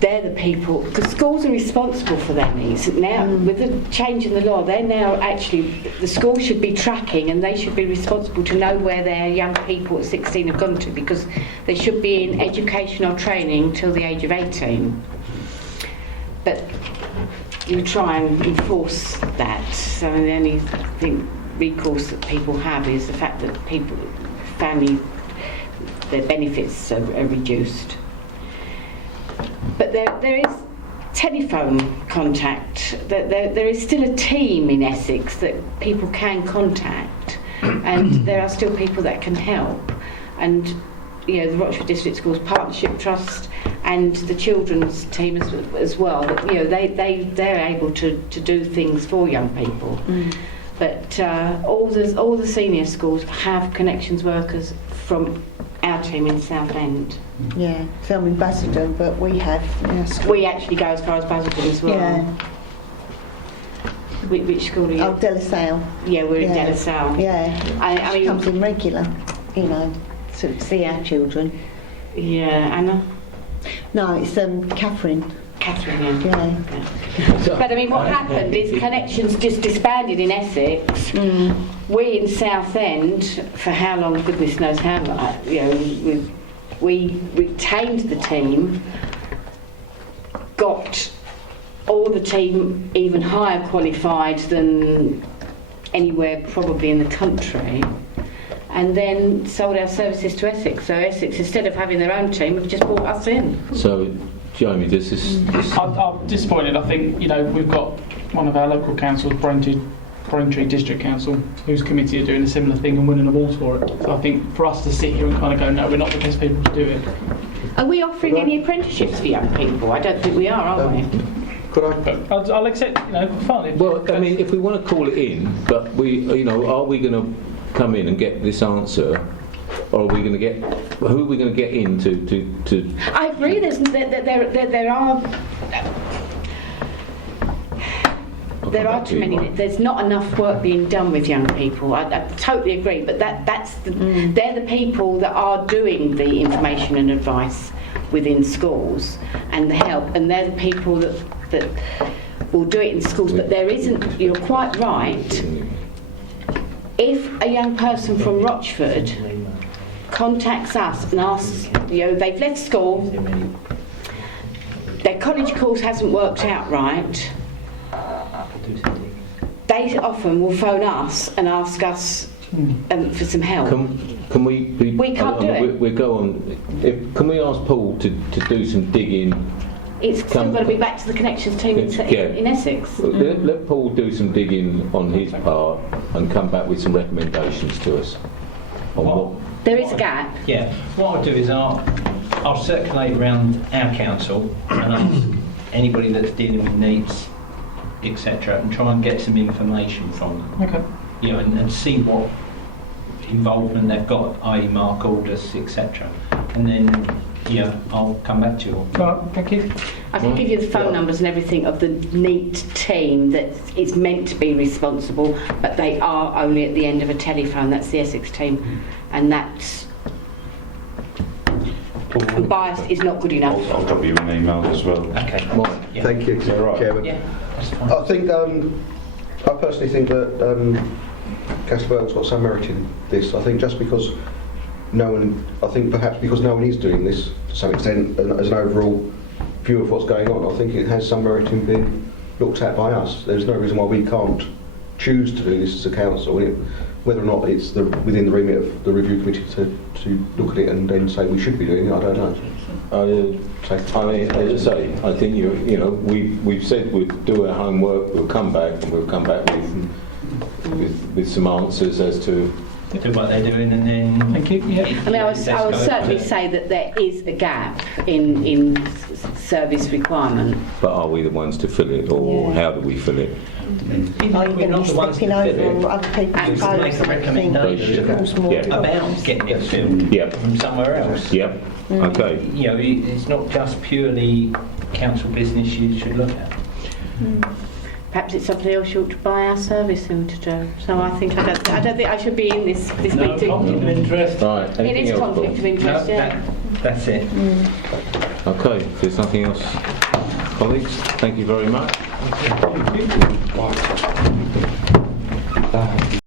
They're the people, because schools are responsible for their needs. Now, with the change in the law, they're now actually, the school should be tracking and they should be responsible to know where their young people at 16 have gone to, because they should be in educational training till the age of 18. But you try and enforce that. So the only recourse that people have is the fact that family, their benefits are reduced. But there is telephone contact. There is still a team in Essex that people can contact, and there are still people that can help. And the Rochford District Schools Partnership Trust and the children's team as well. That they're able to do things for young people. But all the senior schools have connections workers from our team in Southend. Yeah, some in Basildon, but we have. We actually go as far as Basildon as well. Yeah. Which school are you? Oh, De La Salle. Yeah, we're in De La Salle. Yeah. I mean, she comes in regular, to see our children. Yeah, Anna? No, it's Catherine. Catherine, yeah. But I mean, what happened is Connections just disbanded in Essex. We in Southend, for how long, goodness knows how long, we retained the team, got all the team even higher qualified than anywhere probably in the country, and then sold our services to Essex. So Essex, instead of having their own team, have just brought us in. So, Jamie, does this... I'm disappointed. I think, we've got one of our local councils, Braintree District Council, whose committee are doing a similar thing and winning awards for it. So I think for us to sit here and kind of go, no, we're not the best people to do it. Are we offering any apprenticeships for young people? I don't think we are we? I'll accept, fine. Well, I mean, if we want to call it in, but are we going to come in and get this answer, or are we going to get? Who are we going to get in to? I agree. There are too many. There's not enough work being done with young people. I totally agree. But they're the people that are doing the information and advice within schools and the help, and they're the people that will do it in schools. But there isn't. You're quite right. If a young person from Rochford contacts us and asks, they've left school, their college course hasn't worked out right, they often will phone us and ask us for some help. Can we? We can't do it. We go on. Can we ask Paul to do some digging? It's still got to be back to the Connections team in Essex. Let Paul do some digging on his part and come back with some recommendations to us. There is a gap. Yeah. What I'll do is I'll circulate around our council and ask anybody that's dealing with needs, etc., and try and get some information from them. Okay. And see what involvement they've got, i.e. Mark orders, etc. And then I'll come back to you. All right, thank you. I can give you the phone numbers and everything of the NEAT team that is meant to be responsible, but they are only at the end of a telephone. That's the Essex team, and that's biased is not good enough. I'll drop you an email as well. Okay. Right. Yeah. Thank you, Chairman. Yeah, that's fine. I think I personally think that Castleburn's got some merit in this. I think just because perhaps because no one is doing this to some extent, and as an overall view of what's going on, I think it has some merit in being looked at by us. There's no reason why we can't choose to do this as a council. Whether or not it's within the remit of the review committee to look at it and then say we should be doing it, I don't know. I mean, as I say, I think we've said we'll do our homework. We'll come back and we'll come back with some answers as to do what they're doing, and then thank you. Yeah. I mean, I would certainly say that there is a gap in service requirement. But are we the ones to fill it, or how do we fill it? Are you going to be stepping over other people's to make a recommendation about getting it filled from somewhere else. Yep. Okay. It's not just purely council business you should look at. Perhaps it's something else you ought to buy our service in to do. So I don't think I should be in this meeting. Conflict of interest. Right. It is conflict of interest. That's it. Okay. If there's nothing else, colleagues, thank you very much. Thank you.